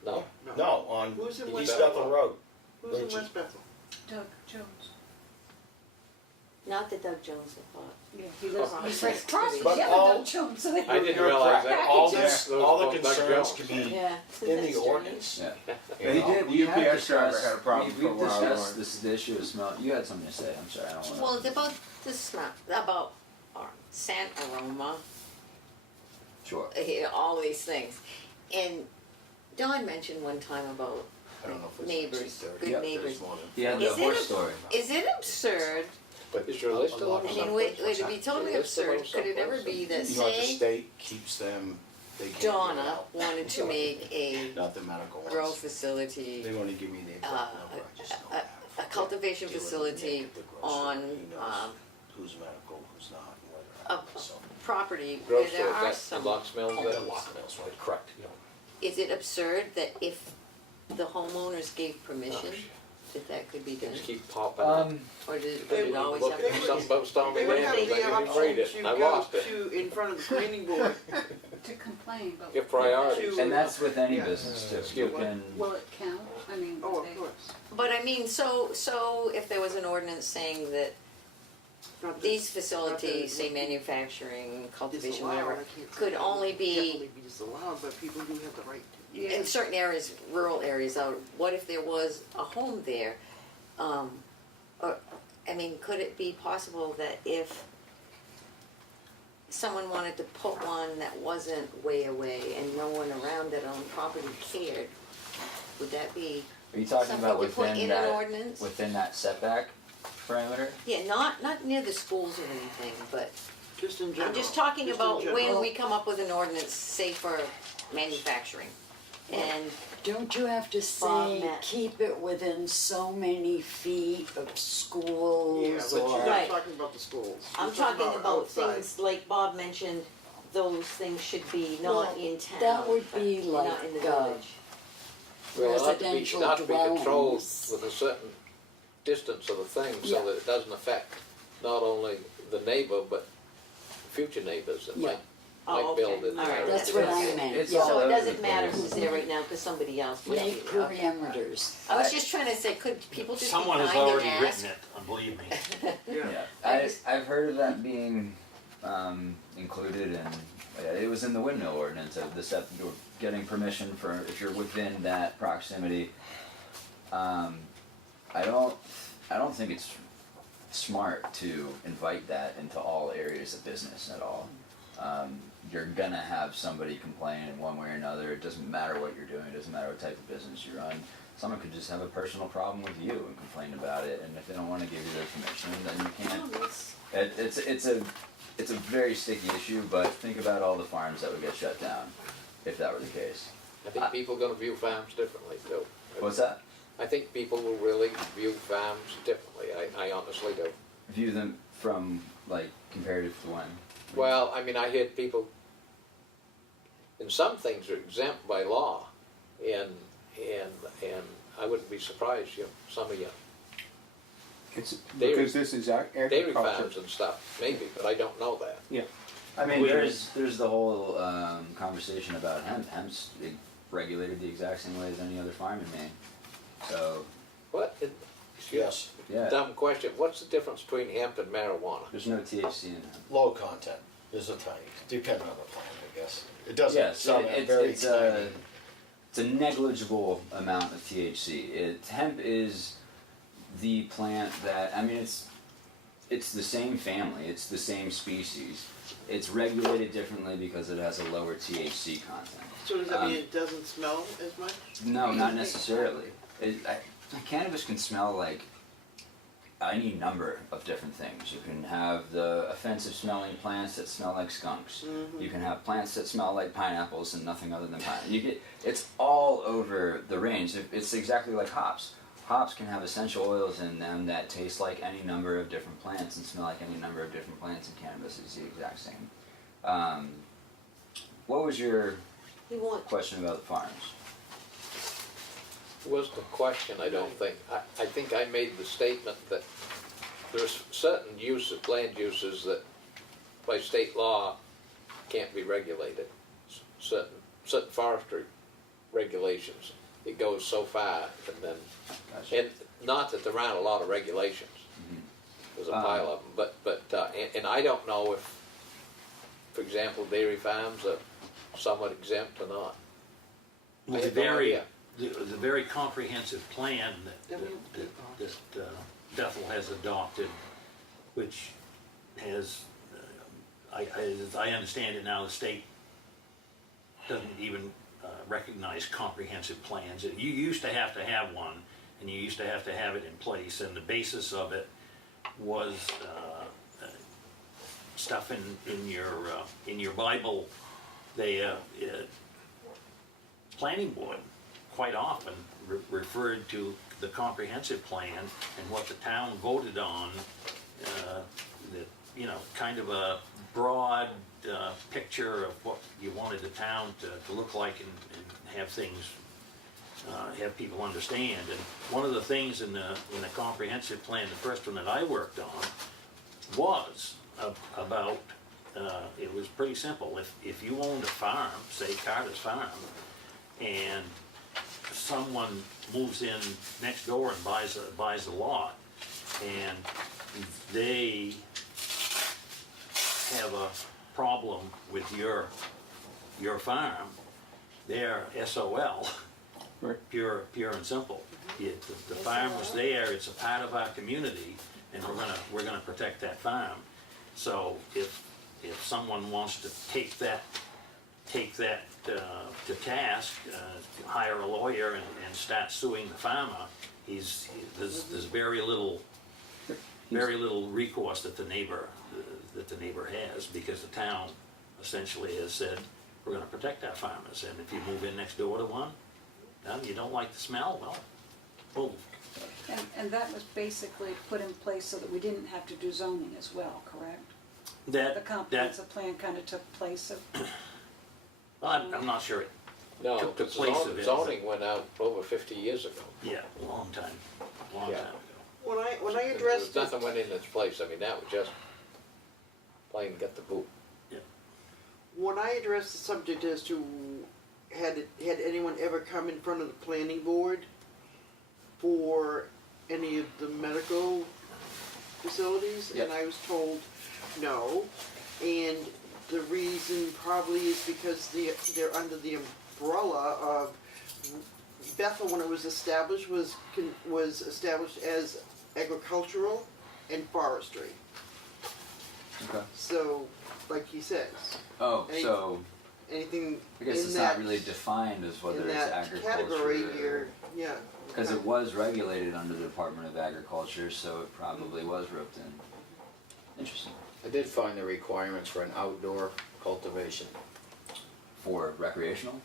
No, No, on Who's in East West Bethel Bethel? Road. Who's in Rachel. West Bethel? Doug Jones. Not the Doug Jones I thought. Yeah, he lives, Oh, he's right across from But the all- other Doug Jones, so they. I didn't You're realize correct. that. All Those- the, all the those Doug concerns Jones. could be Yeah. in the ordinance. Yeah. you They know? did, We have UPS driver discussed- had a problem for a We've while. discussed going. this, the issue of smell. You had something to say. I'm sorry. I don't want to. Well, it's about the smell, about scent, aroma, Sure. all these things. And Don mentioned one time about I don't know if it's neighbors, 6:30. good Yep. neighbors. There's one in- Yeah, the Is it horse a- story. Is it absurd? But is your list A still lot on of I some mean, place? would it be totally Your list still on absurd? Could it ever someplace? be that, You know, the say, state keeps them, they can't give it Donna out. wanted to make a Not the medical ones. grow facility, They won't even give me the exact uh, number, I just know a- that. a cultivation Dealing with facility Nick, the grocer, on, he knows who's medical, who's not, and whether or a not, so. property Grocery, where there are that's the some, lot smells, Oh, that the lot mills, right. correct, yeah. is it absurd that if the homeowners gave permission, Oh, that could be done? Things keep popping up. Or does They it would always Look have at to be? something about Stone They would Land, have I the didn't read option it, to I go lost it. to, in front of the planning board, To complain, but. Give priority. To- And that's with any Yeah. business too. Excuse You me. can. Will it count? I mean, oh, they- of course. But I mean, so if there was an ordinance saying that Not that these facilities, not say that it would be manufacturing, cultivation, disallowed, whatever, I can't say could it would only be definitely be disallowed, but people do have the right to. Yeah. in certain areas, rural areas, what if there was a home there? Or, I mean, could it be possible that if someone wanted to put one that wasn't way away and no one around that owned property cared, would that be Are you talking something about to put within in an that ordinance? within that setback parameter? Yeah, not near the schools or anything, but Just in general. I'm just talking in about when general. we come up with an ordinance, say for manufacturing. And Don't you have to Bob say, met. keep it within so many feet of schools Yeah, but you're or? not Right. talking about the schools. I'm You're talking about outside. things like Bob mentioned, those things should be not Well, in town. that would be not like, in the village. Well, it ought to be, residential not to be controlled dwellings. with a certain distance of the thing, Yeah. so that it doesn't affect not only the neighbor, but future neighbors that Yeah. might Oh, build okay, it. all right. That's what I meant, It's yeah. all So it over doesn't the matter place. who's there right now, cause somebody else might Make be, okay. parameters. I was just trying to say, could people just be Someone kind has and already ask? written it, believe me. Yeah. I've heard of that being included, and it was in the windmill ordinance of the set. You're getting permission for if you're within that proximity. I don't think it's smart to invite that into all areas of business at all. You're gonna have somebody complain in one way or another. It doesn't matter what you're doing. It doesn't matter what type of business you run. Someone could just have a personal problem with you and complain about it. And if they don't want to give you their permission, then you can't. Oh, that's- It's a very sticky issue. But think about all the farms that would get shut down if that were the case. I think people are gonna view farms differently too. What's that? I think people will really view farms differently, I honestly do. View them from like comparative to when. Well, I mean, I hear people, and some things are exempt by law, and I wouldn't be surprised, some of you, It's, Dairy- because this is dairy agriculture. farms and stuff, maybe, but I don't know that. I mean, We- there's the whole conversation about hemp. Hemp's regulated the exact same way as any other farm in Maine. So What, Yes, yeah, dumb question, what's the difference between hemp and marijuana? there's no THC in hemp. low content, there's a tiny, depending on the plant, I guess. It doesn't, Yes, some are very it's tiny. it's a negligible amount of THC. Hemp is the plant that, I mean, it's the same family, it's the same species. It's regulated differently because it has a lower THC content. So does that mean Um, it doesn't smell as much? No, not necessarily. Cannabis can smell like any number of different things. You can have the offensive smelling plants that smell like skunks. You can have plants that smell like pineapples and nothing other than pineapple. It's all over the range. It's exactly like hops. Hops can have essential oils in them that taste like any number of different plants and smell like any number of different plants, and cannabis is the exact same. What was your You want, question about the farms? Was the question, I don't think. I think I made the statement that there's certain uses, land uses that by state law can't be regulated. Certain forestry regulations, it goes so far, and then, Gotcha. and not that there aren't a lot of regulations. Mhm. There's a pile of them, and I don't know if, for example, dairy farms are somewhat exempt or not. I The have no very, idea. the very comprehensive plan that Bethel has adopted, which has, as I understand it now, the state doesn't even recognize comprehensive plans. You used to have one, and you used to have it in place, and the basis of it was stuff in your Bible. They planning board quite often referred to the comprehensive plan and what the town voted on, that, you know, kind of a broad picture of what you wanted the town to look like and have things, have people understand. And one of the things in the comprehensive plan, the first one that I worked on, was about, it was pretty simple. If you owned a farm, say Carter's Farm, and someone moves in next door and buys a lot, and they have a problem with your farm, they're SOL, Right. pure and simple. The farm was there, it's a part of our community, and we're gonna protect that farm. So if someone wants to take that to task, hire a lawyer and start suing the farmer, there's very little recourse that the neighbor has, because the town essentially has said, we're gonna protect our farmers, and if you move in next door to one, and you don't like the smell, well, move. And that was basically put in place so that we didn't have to do zoning as well, correct? The That, comprehensive plan kind of took place of, I'm not sure it No, took the because place of it. zoning went out over 50 years ago. Yeah, a long time Yeah. ago. When I There's addressed it, nothing went in its place, I mean, that was just plain get the boot. when I addressed the subject as to had anyone ever come in front of the planning board for any of the medical facilities, Yep. and I was told no, and the reason probably is because they're under the umbrella of Bethel, when it was established, was established as agricultural and forestry. Okay. So, like he says, Oh, Any- so anything I guess in it's that not really defined as whether in it's that category, agriculture. you're yeah. Because it was regulated under the Department of Agriculture, so it probably was roped in. Interesting. I did find the requirements for an outdoor cultivation. For recreational?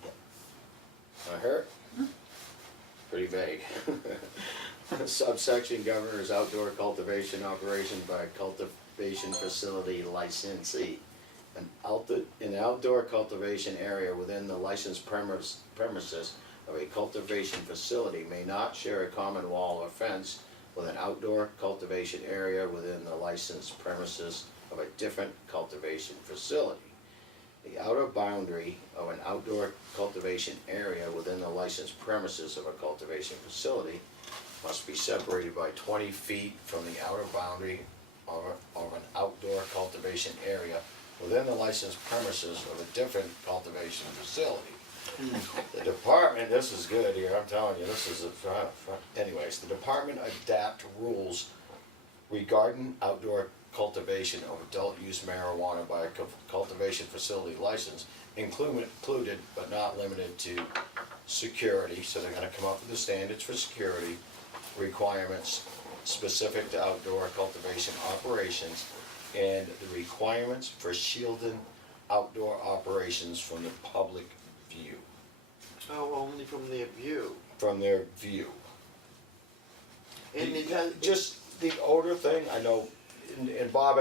I heard. Pretty vague. Subsection governs outdoor cultivation operation by a cultivation facility licensee. An outdoor cultivation area within the licensed premises of a cultivation facility may not share a common wall or fence with an outdoor cultivation area within the licensed premises of a different cultivation facility. The outer boundary of an outdoor cultivation area within the licensed premises of a cultivation facility must be separated by 20 feet from the outer boundary of an outdoor cultivation area within the licensed premises of a different cultivation facility. The department, this is good here, I'm telling you, this is anyways, the department adapt rules regarding outdoor cultivation of adult use marijuana by a cultivation facility license, included but not limited to security, so they're gonna come up with the standards for security, requirements specific to outdoor cultivation operations, and the requirements for shielding outdoor operations from the public view. Oh, only from their view. From their view. And it has Just the odor thing, I know, and Bob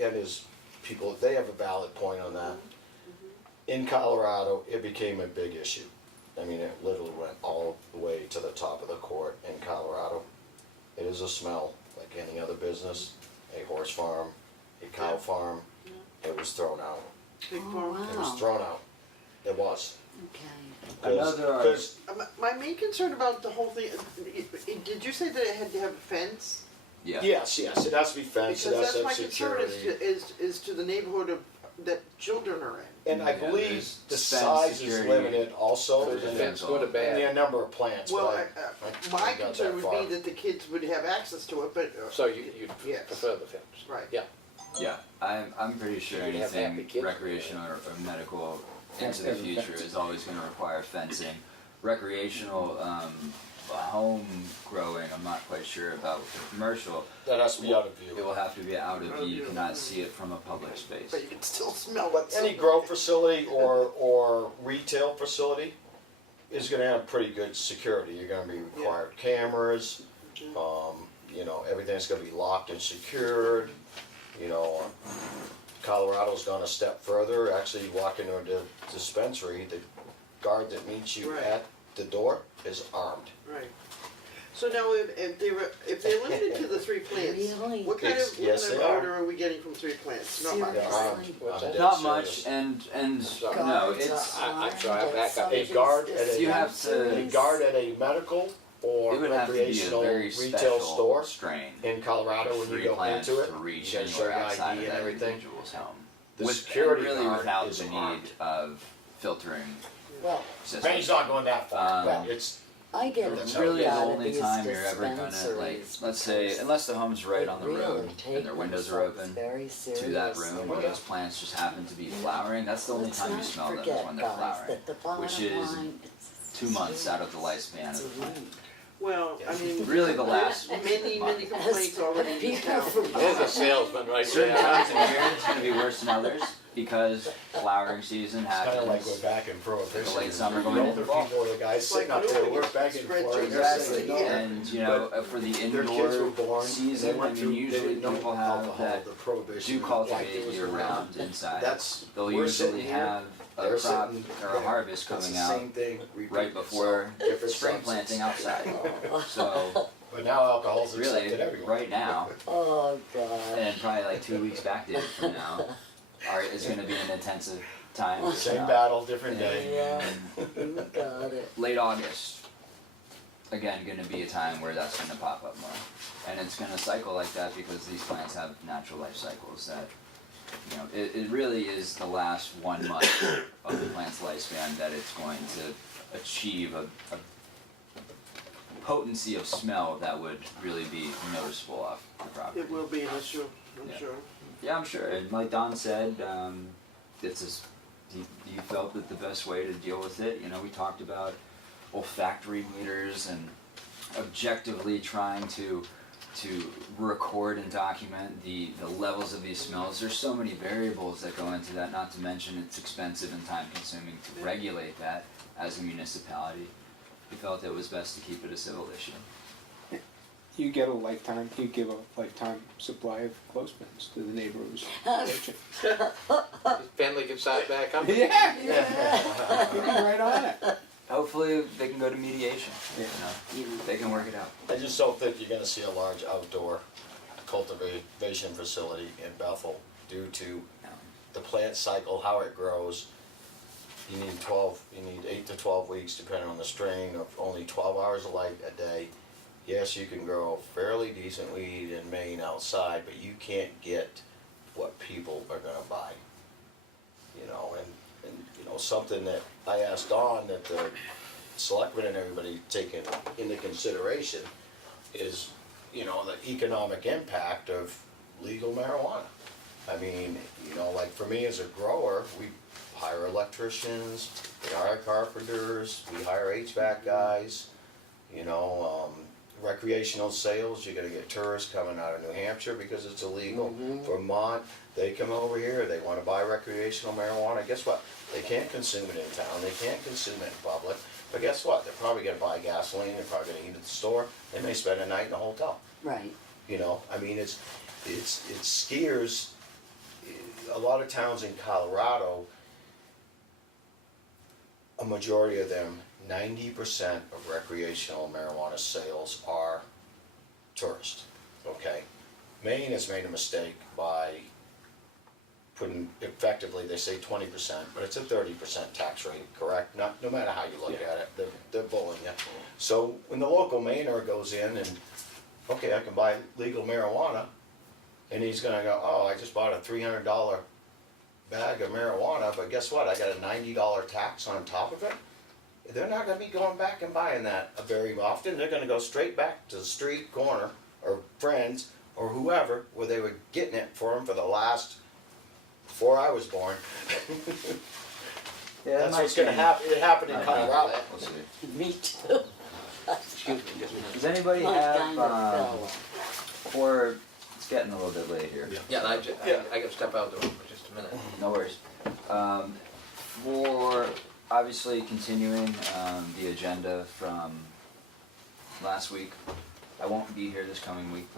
and his people, they have a valid point on that. In Colorado, it became a big issue. I mean, it literally went all the way to the top of the court in Colorado. It is a smell, like any other business, a horse farm, a cow farm, it was thrown out. Big Oh, farm. It was wow. thrown out. It was. Okay. I know there are. 'Cause My main concern about the whole thing, did you say that it had to have a fence? Yeah. yes, it has to be fenced, it Because has to that's have my concern security. is to the neighborhood of, that children are in. And I Yeah, believe there's the fence size is security. limited also, There's a and fence, good or the bad. number of plants, Well, but I my got that concern would far. be that the kids would have access to it, but, So you'd Yes. prefer the fence? right. Yeah. Yeah, I'm pretty sure You'd have happy anything kids. recreational or medical into the Have a future fence. is always gonna require fencing. Recreational, home growing, I'm not quite sure about with the commercial. That has to be out of It view. will have to be out of view, you cannot see it from a public space. But you can still smell But it. any grow facility or retail facility is gonna have pretty good security, you're gonna be required cameras, you know, everything's gonna be locked and secured, you know. Colorado's gone a step further, actually you walk into a dispensary, the guard that meets you Right. at the door is armed. Right. So now, if they're limited to the 3 plants, Really? what kind Yes, of, yes, they odor are we getting from 3 plants? Not much. They're Seriously? armed. What's I'm that? dead Not serious. much, and Sorry. no, Guards it's, are I'm sorry, armed back at up. some A of guard these at a- You have to- A dispensaries. guard at a medical or it would have to be a recreational very retail special store strain. in Colorado when you 3 go plants into it, to you reach gotta show anywhere your outside ID of and that everything. individual's home. The With, security and really guard without is the need armed. of filtering Well, systems. Maybe he's not going that far, but Um, it's, I get That's a how it really is. the kick out of only these time you're ever gonna like, dispensaries let's say, because unless the home's right on the they road really and take their windows are themselves open very to that room seriously. where those plants just happen to be flowering, that's the only Let's time you not smell them is forget, when they're guys, flowering. that the bottom which is line, it's 2 months out of the lifespan it's of a the plant. weed. Well, I mean. Really the last Many month. complaints already in Be town. careful. There's a salesman right Certain there. times in year it's gonna be worse than others because flowering season it's kinda like we're happens. back in prohibition. The late summer going The into older fall. people are the guys It's like sitting out there, nobody we're gets begging spread for it. to they're Exactly, saying no. and you know, for the Their kids were indoor born, they season, I went mean, through, they usually didn't know people have alcohol, that the prohibition. do like cultivate it was year around. round inside. That's, They'll we're sitting usually here, have a they're crop sitting or a there. harvest It's coming the out same thing, repeating right before itself, different spring substance. planting outside. So But now alcohol's really, accepted everywhere. right now, Oh, God. and probably like 2 weeks backdated from now, is gonna be an intensive time. Same battle, different day. Yeah, you got it. Late August, again, gonna be a time where that's gonna pop up more. And it's gonna cycle like that because these plants have natural life cycles that, you know, it really is the last 1 month of the plant's lifespan that it's going to achieve a potency of smell that would really be noticeable off the property. It will be an issue, I'm Yeah. sure. Yeah, I'm sure. And like Don said, it's just, he felt that the best way to deal with it, you know, we talked about olfactory meters and objectively trying to record and document the levels of these smells. There's so many variables that go into that, not to mention it's expensive and time consuming to regulate that as a municipality. We felt it was best to keep it a civil issue. You give a lifetime supply of clothespins to the neighbors. Finley can sign back up. Yeah, you're right on it. Hopefully they can go to mediation, Yeah. you know, they can work it out. I just don't think you're gonna see a large outdoor cultivation facility in Bethel due to the plant cycle, how it grows. You need 8 to 12 weeks depending on the strain of only 12 hours of light a day. Yes, you can grow fairly decent weed in Maine outside, but you can't get what people are gonna buy. You know, and you know, something that I asked Dawn that the selectmen and everybody taken into consideration is, you know, the economic impact of legal marijuana. I mean, you know, like for me as a grower, we hire electricians, we hire carpenters, we hire HVAC guys, you know, recreational sales, you're gonna get tourists coming out of New Hampshire because it's illegal. Vermont, they come over here, they wanna buy recreational marijuana, guess what? They can't consume it in town, they can't consume it in public, but guess what? They're probably gonna buy gasoline, they're probably gonna eat at the store, they may spend a night in a hotel. Right. You know, I mean, it's skiers, a lot of towns in Colorado, a majority of them, 90% of recreational marijuana sales are tourist, okay? Maine has made a mistake by putting, effectively, they say 20%, but it's a 30% tax rate, correct? Not, no matter how you look Yeah. at it, they're bullying you. So when the local Mainer goes in and, okay, I can buy legal marijuana, and he's gonna go, oh, I just bought a $300 bag of marijuana, but guess what, I got a $90 tax on top of it? They're not gonna be going back and buying that very often, they're gonna go straight back to the street corner, or friends, or whoever, where they were getting it for them for the last, before I was born. Yeah, That's what's gonna happen, it happened in Colorado. We'll see. Me too. Excuse me, just a minute. Does anybody My have, kind of fellow. for, it's getting a little bit late here. Yeah. Yeah, I gotta step out the room for just a minute. No worries. For obviously continuing the agenda from last week, I won't be here this coming week,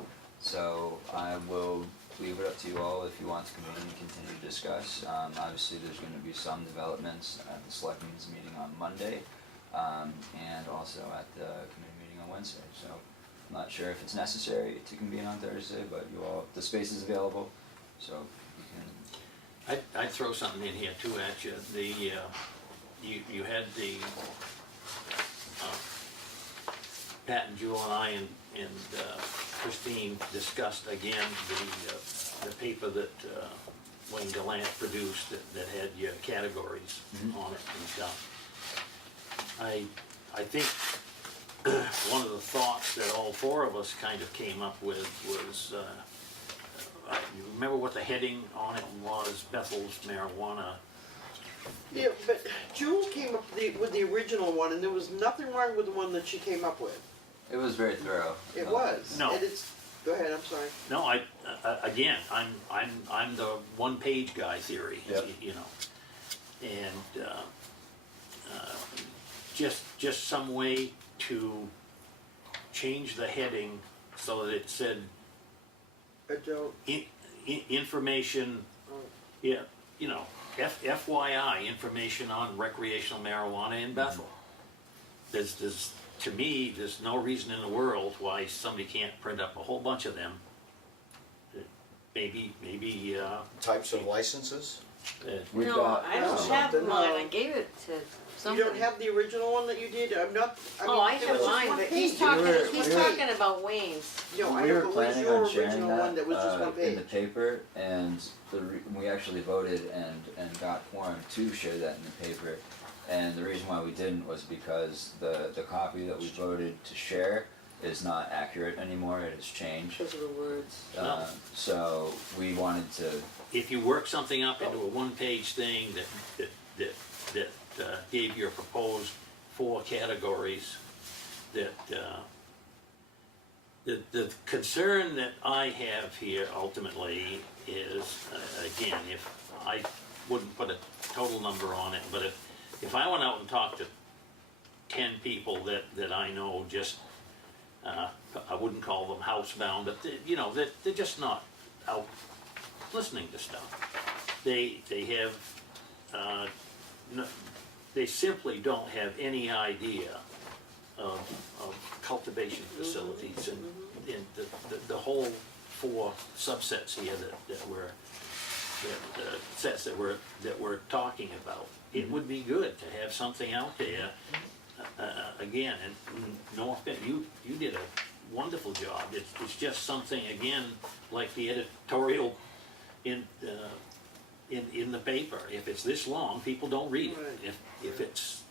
so I will leave it up to you all if you want to come in and continue to discuss. Obviously, there's going to be some developments at the selectmen's meeting on Monday, and also at the committee meeting on Wednesday. So I'm not sure if it's necessary to convene on Thursday, but you all, the space is available, so you can. I'd throw something in here too at you. You had the, Pat and Jewel and I and Christine discussed again the paper that Wayne Gallant produced that had your categories on it and stuff. I think one of the thoughts that all four of us kind of came up with was, you remember what the heading on it was, Bethel's marijuana. Yeah, but Jewel came up with the original one, and there was nothing wrong with the one that she came up with. It was very thorough. It was. No. And it's, go ahead, I'm sorry. No, again, I'm the one-page guy theory, Yep. you know, and just some way to change the heading so that it said Adult, information, yeah, you know, FYI, information on recreational marijuana in Bethel. There's, to me, there's no reason in the world why somebody can't print up a whole bunch of them. Maybe, Types of licenses? We've No, got, I don't have something, mine, I gave it to you somebody. don't have the original one that you did? I'm not, I mean, Oh, I there have was just mine, one but page. he's talking, were- he's we were- talking about Wayne's. No, I we know, were but where's planning your on sharing original that one that was just one in the page? paper, and we actually voted and got quorum to share that in the paper. And the reason why we didn't was because the copy that we voted to share is not accurate anymore. It has changed. Those are the words. So we wanted to. if you work something up into a one-page thing that gave your proposed 4 categories, that the concern that I have here ultimately is, again, if I wouldn't put a total number on it, but if I went out and talked to 10 people that I know, just I wouldn't call them housebound, but you know, they're just not out listening to stuff. They have they simply don't have any idea of cultivation facilities and the whole 4 subsets here sets that we're talking about. It would be good to have something out there again, and no offense, you did a wonderful job. It's just something, again, like the editorial in the paper. If it's this long, people don't read it. Right. If it's,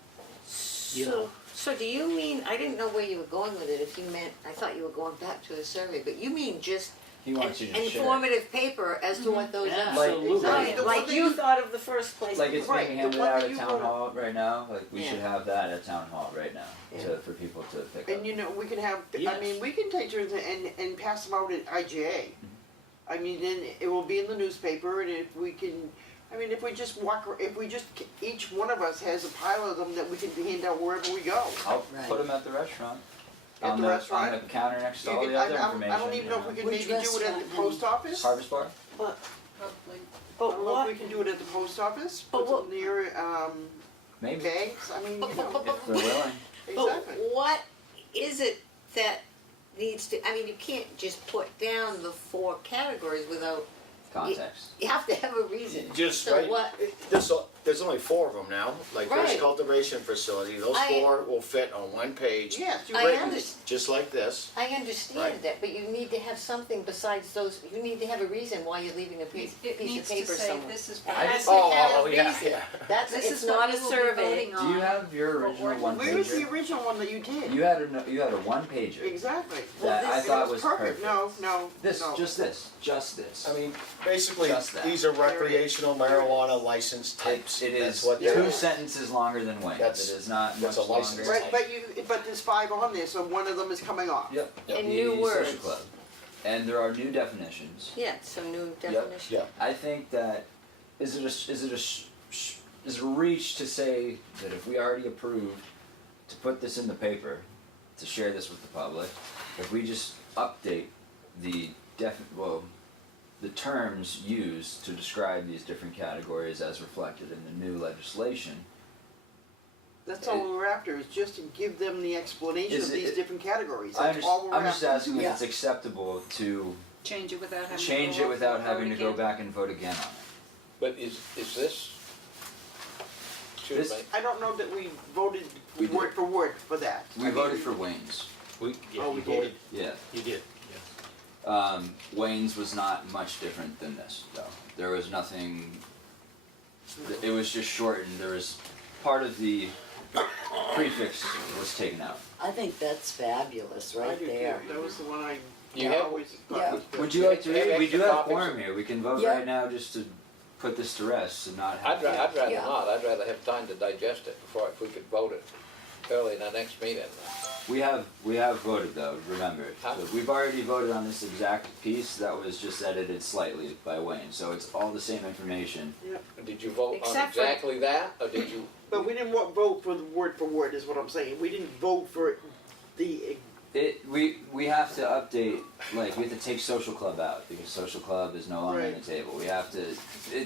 you know. So do you mean, I didn't know where you were going with it, if you meant, I thought you were going back to the survey, but you mean just He an wants you to share. informative paper as to what those are? Absolutely. Right, The one like that you you- thought of the first place. Like it's Right, being the handed one out that at you town wrote- hall right now. Like we Yeah. should have that at town hall right now Yeah. for people to pick up. And you know, we can have, I Yes. mean, we can take turns and pass them out at IGA. I mean, then it will be in the newspaper, and if we can, I mean, if we just each one of us has a pile of them that we can hand out wherever we go. I'll Right. put them at the restaurant. At on the restaurant? on the counter next to You all can- the other I information. don't even know if we can Which maybe do it at the restaurant? post office. I Harvest Bar. But don't know if we can do it at the post office, But put what- some near, Maybe bags, I mean, you know, if they're willing. But exactly. what is it that needs to, I mean, you can't just put down the 4 categories without context. You have to have a reason. Just, So right, what, there's only 4 of them now, like Right. fish cultivation facility, those I- 4 will fit on one page. Yes, you I read am- it. Just like this. I understand Right. that, but you need to have something besides those, you need to have a reason why you're leaving a piece, It piece of needs to paper say, somewhere. this is It what, has to Oh, have a oh, yeah, reason. yeah. That's, this it's is not what a you will be survey. voting on. Do you have your for original ordinance. one Where is the pager? original one that you did? You had a one pager Exactly. that I this- thought It was perfect. perfect. No, This, no. just this. I mean, basically, Just that. these are recreational marijuana license types. It That's is what two they're. sentences longer than Wayne's. That's- It is not that's much a license. longer. Right, but there's 5 on there, so one of them is coming off. Yep. And The new social words. club. And there are new definitions. Yeah, some new definition. Yeah. I think that is it a reach to say that if we already approved to put this in the paper, to share this with the public, if we just update the the terms used to describe these different categories as reflected in the new legislation, That's all we're after, is just to give them the explanation Is of it- these different categories. I'm That's all we're just after. asking if Yeah. it's acceptable to change it without having to change go it up without and having to vote go again. back and vote again on it. But is this? Excuse This- me, I don't know that we voted We did. word for word for that. We voted for Wayne's. Yeah, Oh, you we did. voted. Yeah. You did, Wayne's was not much different than this, though. There was nothing. It was just shortened. There was part of the prefix was taken out. I think that's fabulous I right do too. there. That was the one I You have- always thought Yeah. was good. Would you like to read? We do have Extra quorum here. We can vote Yeah. right now just to put this to rest and not have. I'd rather Yeah. not, I'd rather have time to digest it before, if we could vote it early in the next meeting. We have voted though. Remember, Huh? so we've already voted on this exact piece that was just edited slightly by Wayne. So it's all the same information. Did you vote on Except for- exactly that, or did you? But we didn't vote for the word for word, is what I'm saying. We didn't vote for the, We have to update, like, we have to take social club out, because social club is no longer on Right. the table. We have to,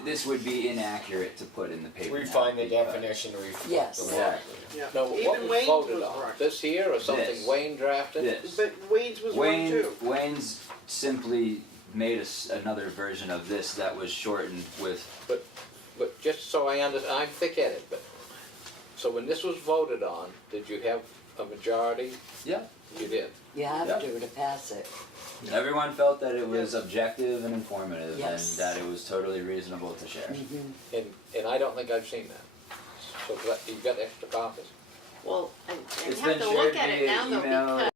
this would be inaccurate to put in the paper now, Refine the because- definition to reflect Yes. the law. Exactly. yeah. No, what Even was Wayne's voted was on? right. This here, or something This. Wayne drafted? This. But Wayne's was one too. Wayne's simply made another version of this that was shortened with, But just so I understand, I'm thick-headed, but, so when this was voted on, did you have a majority? yeah. You did. You have Yeah. to pass it. Everyone felt that it was objective and informative, Yes. and that it was totally reasonable to share. And I don't think I've seen that. So you've got extra copies? Well, I It's have been to shared look at it via now though, email. because